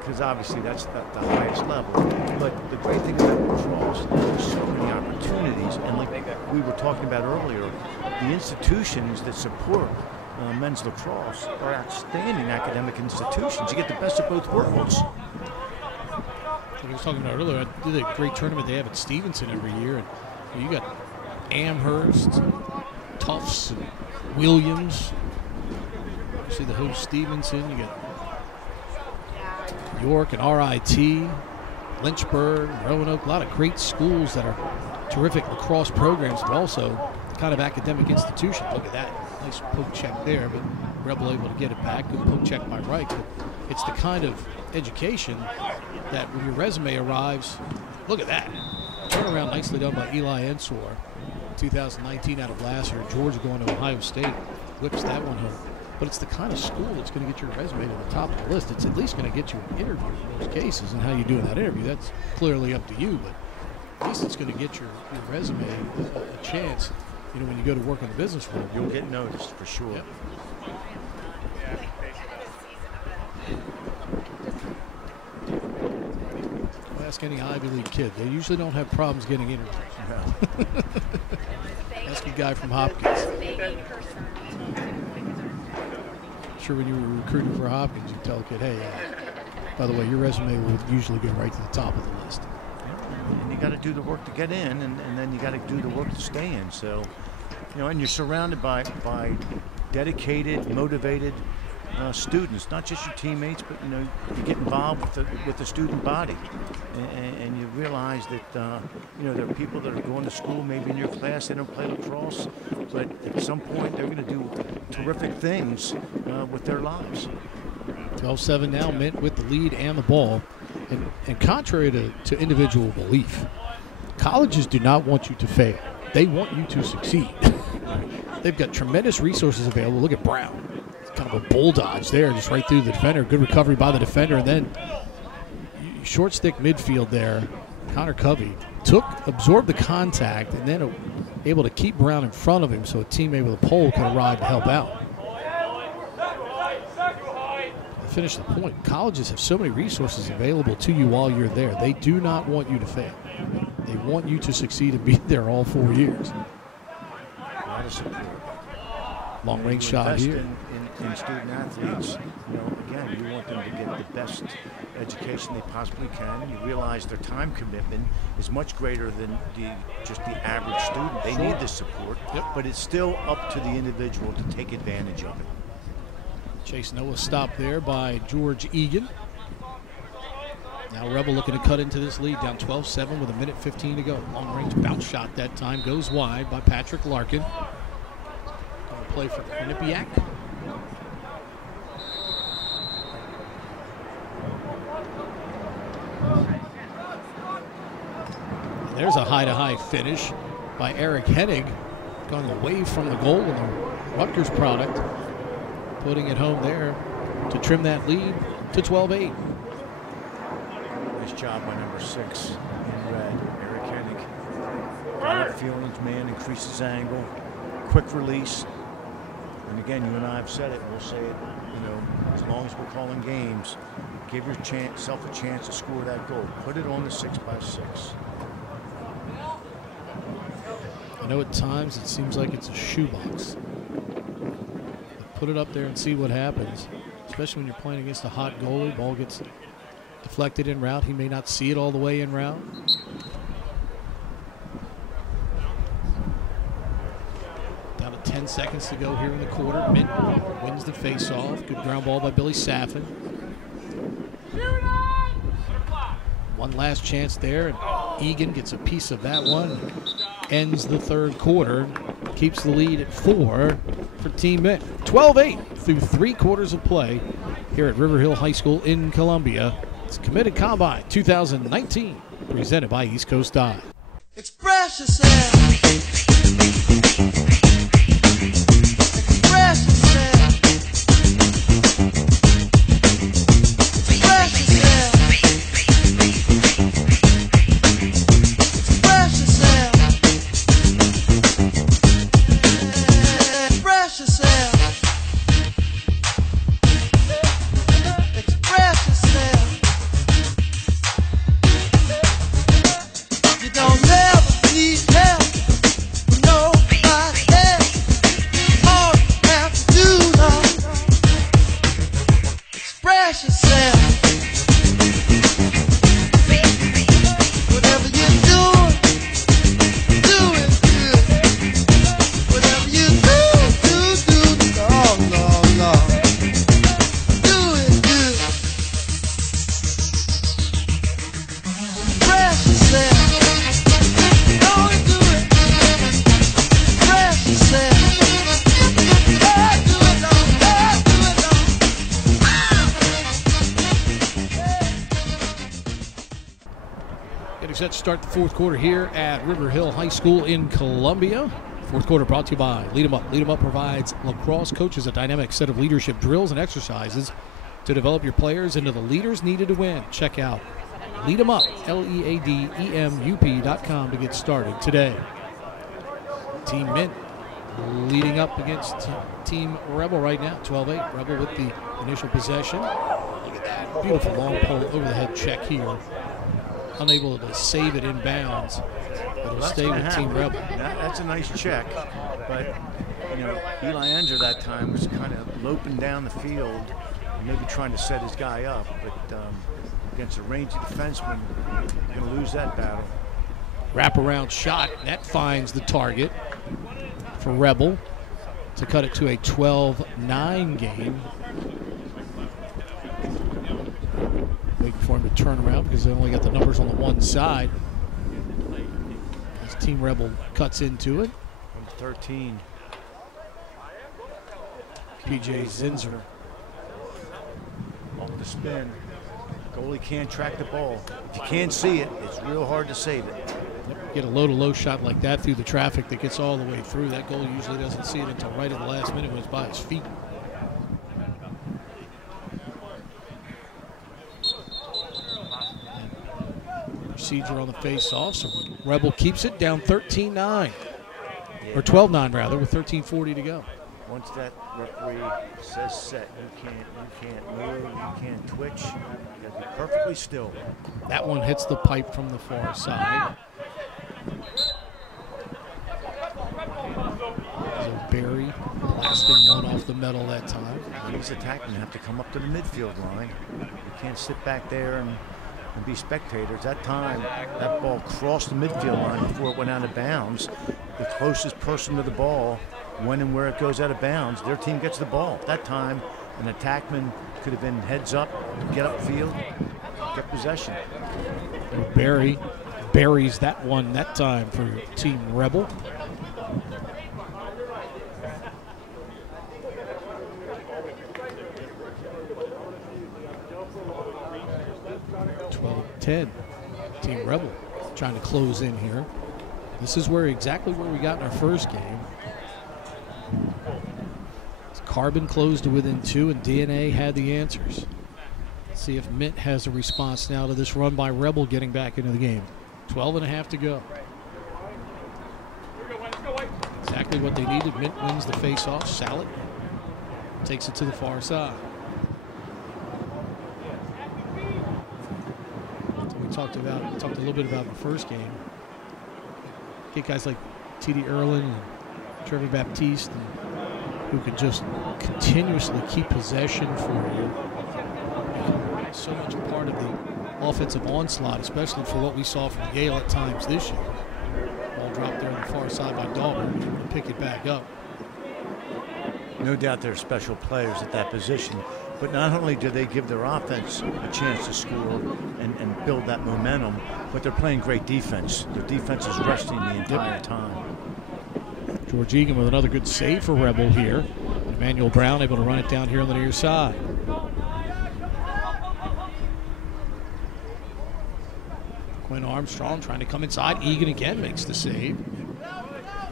because obviously that's the highest level. But the great thing about lacrosse is there's so many opportunities, and like we were talking about earlier, the institutions that support men's lacrosse are outstanding academic institutions. You get the best of both worlds. Like I was talking about earlier, I did a great tournament they have at Stevenson every year, and you got Amherst, Tufts, and Williams. You see the host Stevenson. You got York and RIT, Lynchburg, Roanoke. A lot of great schools that are terrific lacrosse programs, but also the kind of academic institution. Look at that. Nice poke check there, but Rebel able to get it back. Good poke check by Reich. But it's the kind of education that when your resume arrives, look at that. Turnaround nicely done by Eli Ensor. 2019 out of last year. Georgia going to Ohio State. Whips that one home. But it's the kind of school that's going to get your resume to the top of the list. It's at least going to get you an interview in most cases. And how you do in that interview, that's clearly up to you. But at least it's going to get your resume a chance. When you go to work in the business world, you'll get noticed for sure. Yep. Ask any Ivy League kid. They usually don't have problems getting interviews. Yeah. Ask a guy from Hopkins. Sure, when you were recruiting for Hopkins, you tell a kid, hey, by the way, your resume will usually go right to the top of the list. And you got to do the work to get in, and then you got to do the work to stay in. So, and you're surrounded by dedicated, motivated students, not just your teammates, but you get involved with the student body, and you realize that there are people that are going to school, maybe in your class, they don't play lacrosse, but at some point they're going to do terrific things with their lives. 12-7 now, Mint with the lead and the ball. And contrary to individual belief, colleges do not want you to fail. They want you to succeed. They've got tremendous resources available. Look at Brown. It's kind of a bull dodge there, just right through the defender. Good recovery by the defender. And then short stick midfield there. Connor Covey absorbed the contact, and then able to keep Brown in front of him so a teammate with a pole could arrive to help out. Finish the point. Colleges have so many resources available to you while you're there. They do not want you to fail. They want you to succeed and be there all 4 years. A lot of support. Long range shot here. In student athletes, again, you want them to get the best education they possibly can. You realize their time commitment is much greater than just the average student. They need this support, but it's still up to the individual to take advantage of it. Chase Noah stopped there by George Egan. Now Rebel looking to cut into this lead, down 12-7 with 1:15 to go. Long range bounce shot that time goes wide by Patrick Larkin. Going to play for Quinnipiac. And there's a high-to-high finish by Eric Hennig, going away from the goal in the Rutgers product. Putting it home there to trim that lead to 12-8. Nice job by number 6 in red, Eric Hennig. Good feelings, man, increases angle, quick release. And again, you and I have said it, we'll say it, as long as we're calling games, give yourself a chance to score that goal. Put it on the 6x6. I know at times it seems like it's a shoebox. Put it up there and see what happens, especially when you're playing against a hot goalie. Ball gets deflected en route. He may not see it all the way en route. Down to 10 seconds to go here in the quarter. Mint wins the face-off. Good ground ball by Billy Saffin. One last chance there, and Egan gets a piece of that one. Ends the third quarter. Keeps the lead at 4 for Team Mint. 12-8 through 3 quarters of play here at River Hill High School in Columbia. It's Committed Combine 2019, presented by East Coast Dive. Express yourself. Express yourself. Express yourself. Express yourself. Express yourself. Express yourself. You don't never need help from nobody else. All you have to do now, express yourself. Whatever you do it good. Whatever you do, Lord, do it good. Express yourself. Don't do it. Express yourself. Yeah, do it, Lord. Yeah, do it, Lord. Getting set to start the fourth quarter here at River Hill High School in Columbia. Fourth quarter brought to you by Lead 'em Up. Lead 'em Up provides lacrosse coaches a dynamic set of leadership drills and exercises to develop your players into the leaders needed to win. Check out Lead 'em Up, LEADEMUP.com to get started today. Team Mint leading up against Team Rebel right now, 12-8. Rebel with the initial possession. Look at that beautiful long pole over the head check here unable to save it inbounds. It'll That's stay gonna with Team happen. Rebel. That's a nice check, but you know, Eli Enzer that time was kind of loping down the field, and maybe trying to set his guy up, but against a rangy defenseman, you're going to lose that battle. Wraparound shot, that finds the target for Rebel to cut it to a 12-9 game. Waiting for him to turn around because they only got the numbers on the one side. As Team Rebel cuts into it. Number 13. PJ Zinser. Off the spin. Goalie can't track the ball. If you can't see it, it's real hard to save it. Get a low-to-low shot like that through the traffic that gets all the way through. That goalie usually doesn't see it until right at the last minute when it's by his feet. Procedure on the face-off, so Rebel keeps it down 13-9, or 12-9 rather, with 13:40 to go. Once that referee says set, you can't move, you can't twitch. You got to be perfectly still. That one hits the pipe from the far side. So Barry blasting one off the metal that time. These attackmen have to come up to the midfield line. You can't sit back there and be spectators. That time, that ball crossed the midfield line before it went out of bounds. The closest person to the ball, when and where it goes out of bounds, their team gets the ball. At that time, an attackman could have been heads up, get upfield, get possession. And Barry buries that one that time for Team Rebel. Team Rebel trying to close in here. This is exactly where we got in our first game. Carbon closed to within 2, and DNA had the answers. Let's see if Mint has a response now to this run by Rebel getting back into the game. 12.5 to go. Exactly what they needed. Mint wins the face-off. Salad takes it to the far side. We talked a little bit about in the first game. Get guys like T.D. Erlin and Trevor Baptiste, who could just continuously keep possession for you. So much a part of the offensive onslaught, especially for what we saw from Yale at times this year. Ball dropped there on the far side by Dalton, able to pick it back up. No doubt they're special players at that position, but not only do they give their offense a chance to score and build that momentum, but they're playing great defense. Their defense is resting the entire time. George Egan with another good save for Rebel here. Emmanuel Brown able to run it down here on the near side. Quinn Armstrong trying to come inside. Egan again makes the save.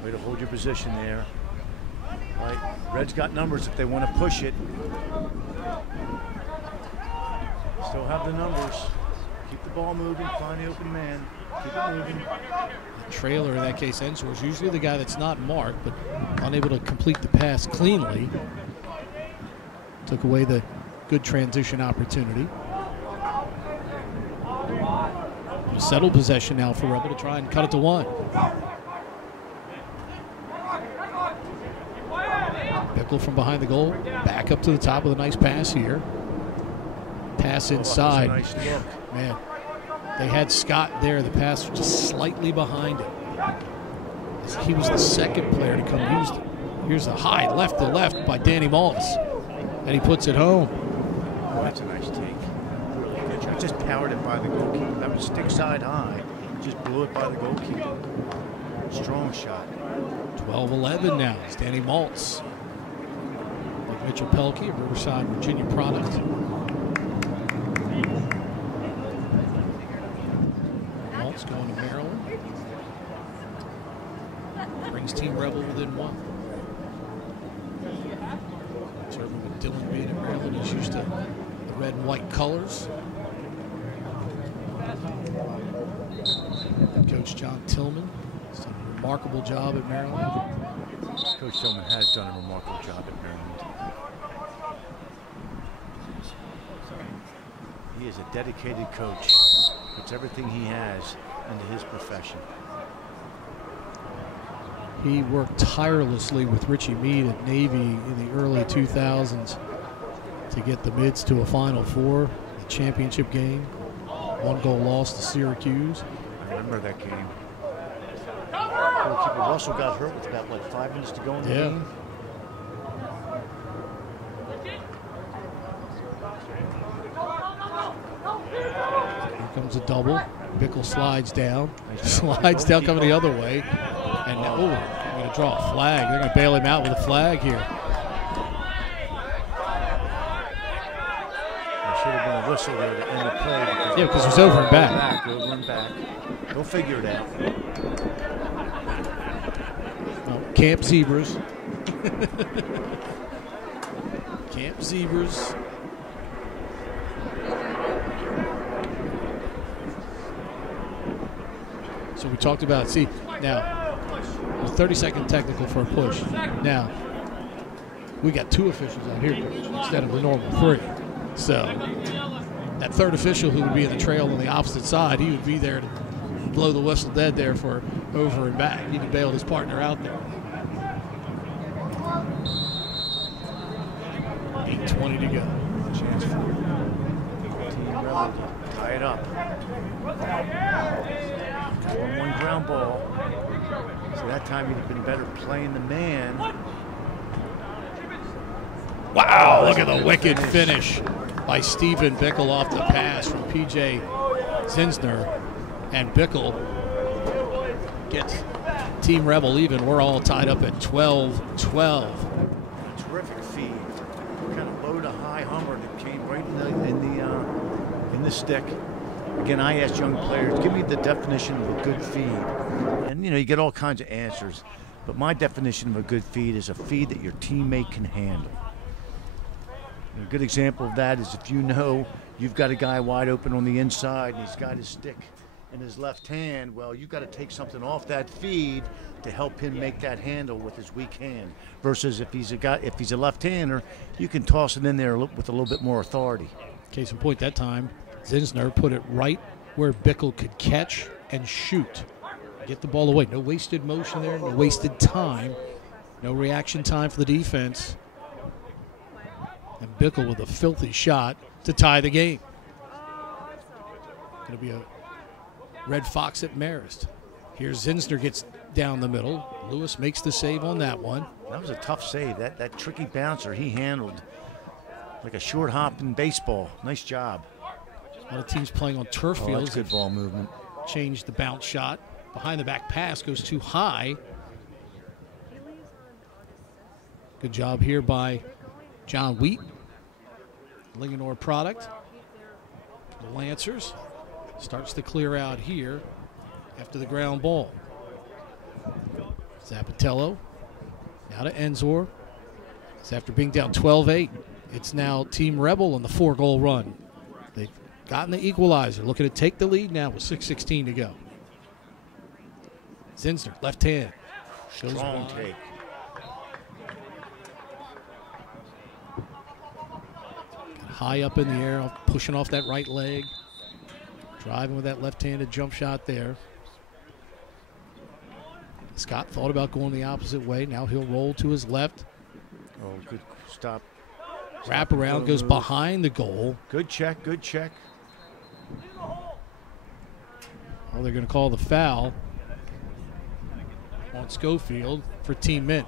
Way to hold your position there. Right. Red's got numbers if they want to push it. Still have the numbers. Keep the ball moving, find the open man. Keep it moving. The trailer, in that case, Ensor, is usually the guy that's not marked, but unable to complete the pass cleanly. Took away the good transition opportunity. Settled possession now for Rebel to try and cut it to 1. Bickle from behind the goal, back up to the top with a nice pass here. Pass inside. Nice look. Man, they had Scott there. The pass was just slightly behind him. He was the second player to come use it. Here's a high left to left by Danny Maltz, and he puts it home. Oh, that's a nice take. Really good job. Just powered it by the goalkeeper. That was stick side high. Just blew it by the goalkeeper. Strong shot. 12-11 now. It's Danny Maltz. Like Mitchell Pelkey, a Riverside, Virginia product. Maltz going to Maryland. Brings Team Rebel within 1. Certainly with Dylan being in Maryland, he's used to the red and white colors. Coach John Tillman has done a remarkable job at Maryland. Coach Tillman has done a remarkable job at Maryland. He is a dedicated coach. puts everything he has into his profession. He worked tirelessly with Richie Meade at Navy in the early 2000s to get the Mids to a Final Four, the championship game. 1 goal loss to Syracuse. I remember that game. Goalkeeper Russell got hurt with about like 5 minutes to go in the game. Here comes a double. Bickle slides down. Slides down, coming the other way. And now, oh, they're going to draw a flag. They're going to bail him out with a flag here. There should have been a whistle there to end the play. Yeah, because it was over and back. Over and back. They'll figure it out. Well, Camp Zebras. Camp Zebras. So we talked about, see, now, a 30-second technical for a push. Now, we got 2 officials out here, Coach, instead of the normal 3. So that third official who would be in the trail on the opposite side, he would be there to blow the whistle dead there for over and back. He'd have bailed his partner out there. 8:20 to go. Chance for Team Rebel to tie it up. 1-1 ground ball. So that time he'd have been better playing the man. Wow, look at the wicked finish by Stephen Bickle off the pass from P.J. Zinsner. And Bickle gets Team Rebel even. We're all tied up at 12-12. Terrific feed. Kind of low to high hummer that came right in the stick. Again, I asked young players, give me the definition of a good feed. And, you know, you get all kinds of answers. But my definition of a good feed is a feed that your teammate can handle. And a good example of that is if you know you've got a guy wide open on the inside and he's got his stick in his left hand, well, you've got to take something off that feed to help him make that handle with his weak hand. Versus if he's a left-hander, you can toss it in there with a little bit more authority. Case in point, that time, Zinsner put it right where Bickle could catch and shoot. Get the ball away. No wasted motion there, no wasted time, no reaction time for the defense. And Bickle with a filthy shot to tie the game. Going to be a Red Fox at Marist. Here's Zinsner gets down the middle. Lewis makes the save on that one. That was a tough save. That tricky bouncer he handled like a short hop in baseball. Nice job. A lot of teams playing on turf fields. That's good ball movement. Changed the bounce shot. Behind the back pass goes too high. Good job here by John Wheat. Linganore product. The Lancers starts to clear out here after the ground ball. Zapatello now to Enzor. It's after being down 12-8. It's now Team Rebel on the 4-goal run. They've gotten the equalizer. Looking to take the lead now with 6:16 to go. Zinsner, left hand. Shows strong wide. take. High up in the air, pushing off that right leg. Driving with that left-handed jump shot there. Scott thought about going the opposite way. Now he'll roll to his left. Oh, good stop. Wrap around, goes behind the goal. Good check, good check. Oh, they're going to call the foul on Schofield for Team Mint.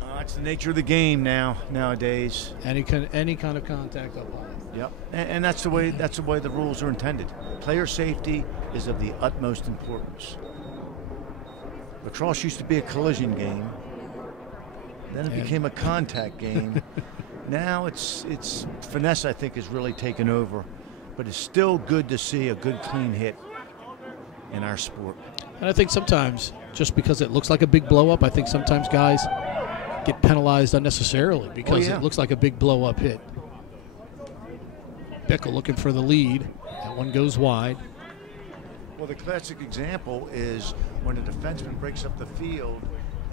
That's the nature of the game nowadays. Any kind of contact up high. Yep, and that's the way the rules are intended. Player safety is of the utmost importance. Lacrosse used to be a collision game. Then it became a contact game. Now it's finesse, I think, is really taken over. But it's still good to see a good clean hit in our sport. And I think sometimes, just because it looks like a big blow up, I think sometimes guys get penalized unnecessarily because it looks like a big blow up hit. Bickle looking for the lead. That one goes wide. Well, the classic example is when a defenseman breaks up the field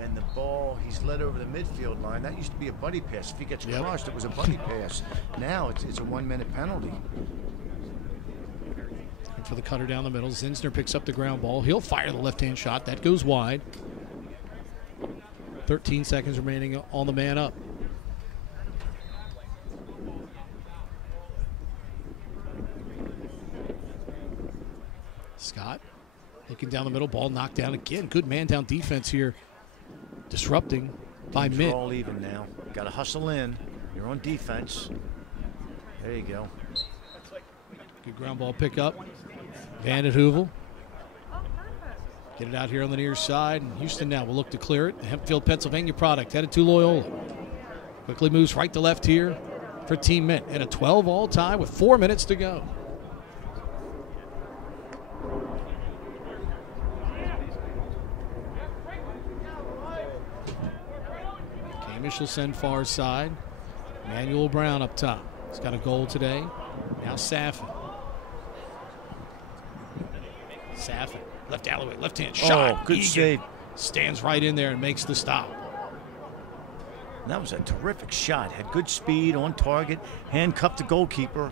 and the ball, he's led over the midfield line. That used to be a buddy pass. If he gets crushed, it was a buddy pass. Now it's a 1-minute penalty. Went for the cutter down the middle. Zinsner picks up the ground ball. He'll fire the left-hand shot. That goes wide. 13 seconds remaining on the man up. Scott looking down the middle. Ball knocked down again. Good man-down defense here. Disrupting by We're Mint. all even now. Got to hustle in. You're on defense. There you go. Good ground ball pickup. Van at Hoovel. Get it out here on the near side. And Houston now will look to clear it. The Hempfield, Pennsylvania product headed to Loyola. Quickly moves right to left here for Team Mint. And a 12-all tie with 4 minutes to go. Camish will send far side. Emmanuel Brown up top. He's got a goal today. Now Saffin. Saffin, left alleyway, left-hand shot. Oh, good Egan save. stands right in there and makes the stop. And that was a terrific shot. Had good speed, on target, handcuffed the goalkeeper.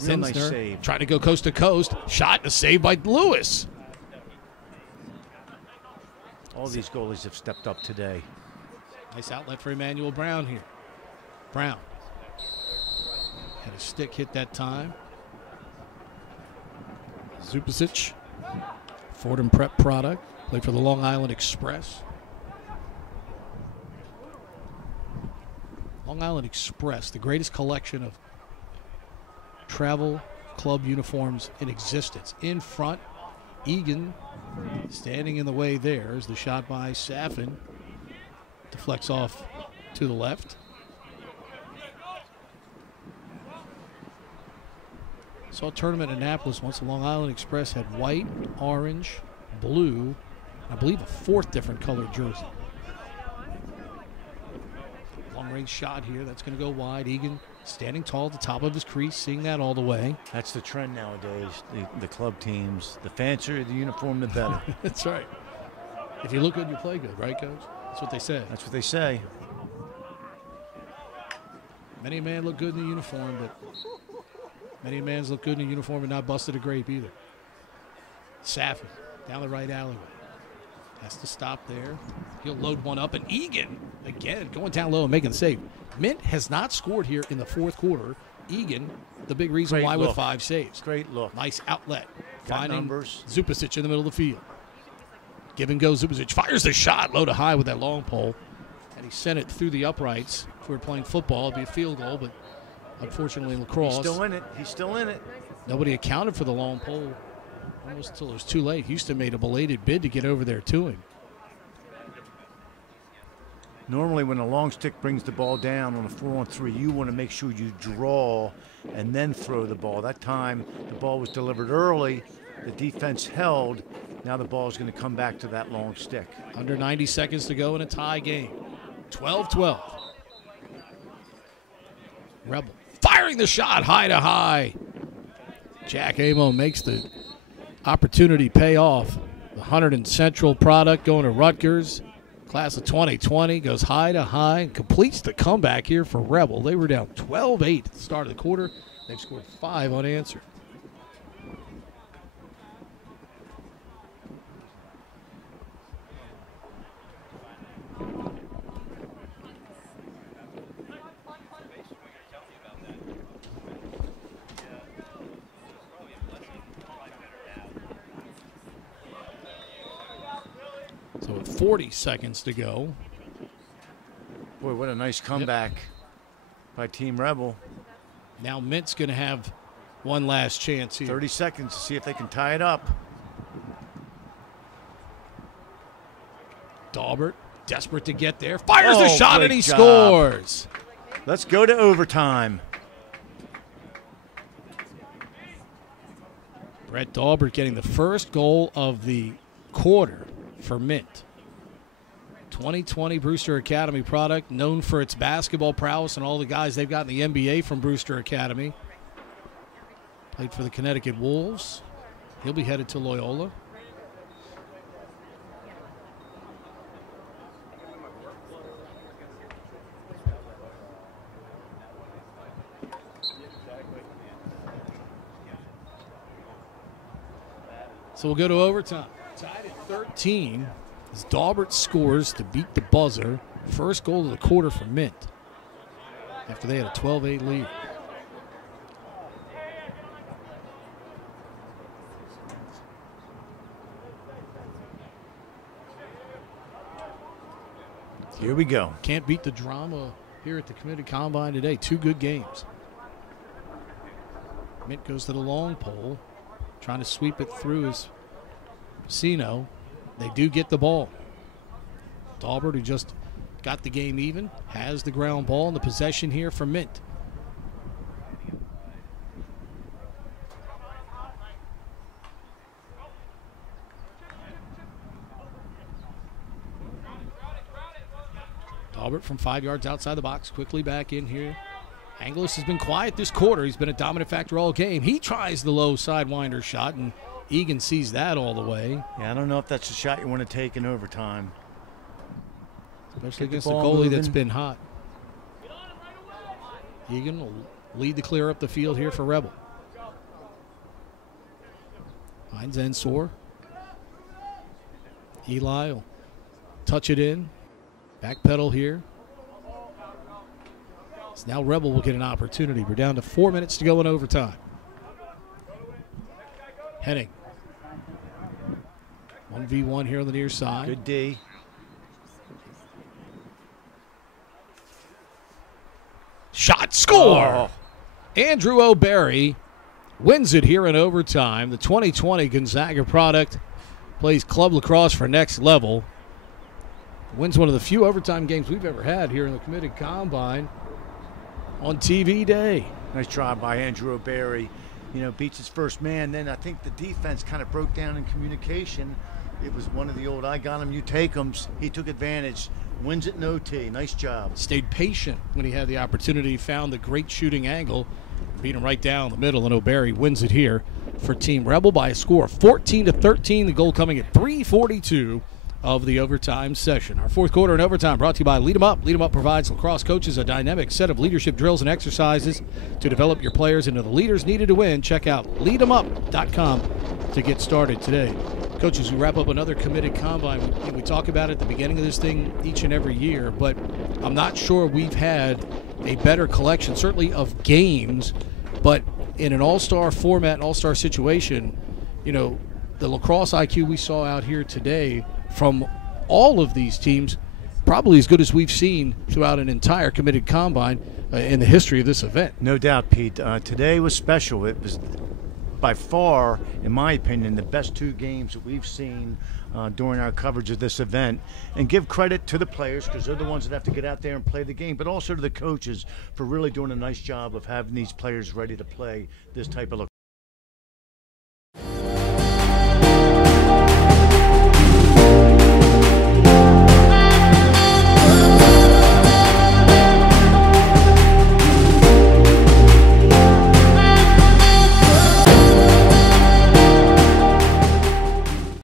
Real nice Zinsner save. trying to go coast to coast. Shot and a save by Lewis. All these goalies have stepped up today. Nice outlet for Emmanuel Brown here. Brown. Had a stick hit that time. Zupasic, Fordham Prep product. Played for the Long Island Express. Long Island Express, the greatest collection of travel club uniforms in existence. In front, Egan standing in the way there is the shot by Saffin. Deflects off to the left. Saw a tournament in Annapolis once. The Long Island Express had white, orange, blue, I believe a fourth different colored jersey. Long range shot here. That's going to go wide. Egan standing tall at the top of his crease, seeing that all the way. That's the trend nowadays. The club teams, the fancier the uniform, the better. That's right. If you look good, you play good, right, Coach? That's what they say. That's what they say. Many a man look good in the uniform, but many a man's look good in a uniform and not busted a grape either. Saffin down the right alleyway. Has to stop there. He'll load one up, and Egan, again, going down low and making the save. Mint has not scored here in the fourth quarter. Egan, the big reason Great why look. with 5 saves. Great look. Nice outlet. Got Finding numbers. Zupasic in the middle of the field. Give and go. Zupasic fires the shot low to high with that long pole. And he sent it through the uprights. If we were playing football, it'd be a field goal, but unfortunately, Lacrosse. He's still in it. He's still in it. Nobody accounted for the long pole almost until it was too late. Houston made a belated bid to get over there to him. Normally, when a long stick brings the ball down on a 4-on-3, you want to make sure you draw and then throw the ball. That time, the ball was delivered early. The defense held. Now the ball is going to come back to that long stick. Under 90 seconds to go in a tie game. 12-12. Rebel firing the shot high to high. Jack Amo makes the opportunity pay off. The Hunterdon Central product going to Rutgers. Class of 2020 goes high to high and completes the comeback here for Rebel. They were down 12-8 at the start of the quarter. They've scored 5 unanswered. So with 40 seconds to go. Boy, what a nice comeback by Team Rebel. Now Mint's going to have one last chance here. 30 seconds to see if they can tie it up. Daubert, desperate to get there, fires the Oh, shot great and he job. scores. Let's go to overtime. Brett Daubert getting the first goal of the quarter for Mint. 2020 Brewster Academy product, known for its basketball prowess and all the guys they've got in the NBA from Brewster Academy. Played for the Connecticut Wolves. He'll be headed to Loyola. So we'll go to overtime. Tied at 13 as Daubert scores to beat the buzzer. First goal of the quarter for Mint after they had a 12-8 lead. Here we go. Can't beat the drama here at the Committed Combine today. 2 good games. Mint goes to the long pole, trying to sweep it through his Sino. They do get the ball. Daubert, who just got the game even, has the ground ball and the possession here for Mint. Daubert from 5 yards outside the box, quickly back in here. Anglis has been quiet this quarter. He's been a dominant factor all game. He tries the low sidewinder shot, and Egan sees that all the way. Yeah, I don't know if that's the shot you want to take in overtime. Especially against a goalie that's been hot. Egan will lead the clear up the field here for Rebel. Finds Ensor. Eli will touch it in. Backpedal here. So now Rebel will get an opportunity. We're down to 4 minutes to go in overtime. Henning. 1v1 here on the near side. Good D. Shot, score! Oh. Andrew O'Barry wins it here in overtime. The 2020 Gonzaga product plays club lacrosse for next level. Wins one of the few overtime games we've ever had here in the Committed Combine on TV day. Nice try by Andrew O'Barry. You know, beats his first man. Then I think the defense kind of broke down in communication. It was one of the old I got him, you take him. He took advantage. Wins it in OT. Nice job. Stayed patient when he had the opportunity. Found the great shooting angle. Beat him right down the middle, and O'Barry wins it here for Team Rebel by a score of 14-13. The goal coming at 3:42 of the overtime session. Our fourth quarter in overtime brought to you by Lead 'em Up. Lead 'em Up provides lacrosse coaches a dynamic set of leadership drills and exercises to develop your players into the leaders needed to win. Check out leademup.com to get started today. Coaches, we wrap up another Committed Combine. We talk about it at the beginning of this thing each and every year, but I'm not sure we've had a better collection, certainly of games, but in an all-star format, an all-star situation, you know, the lacrosse IQ we saw out here today from all of these teams, probably as good as we've seen throughout an entire Committed Combine in the history of this event. No doubt, Pete. Today was special. It was by far, in my opinion, the best 2 games that we've seen during our coverage of this event. And give credit to the players, because they're the ones that have to get out there and play the game, but also to the coaches for really doing a nice job of having these players ready to play this type of lacrosse.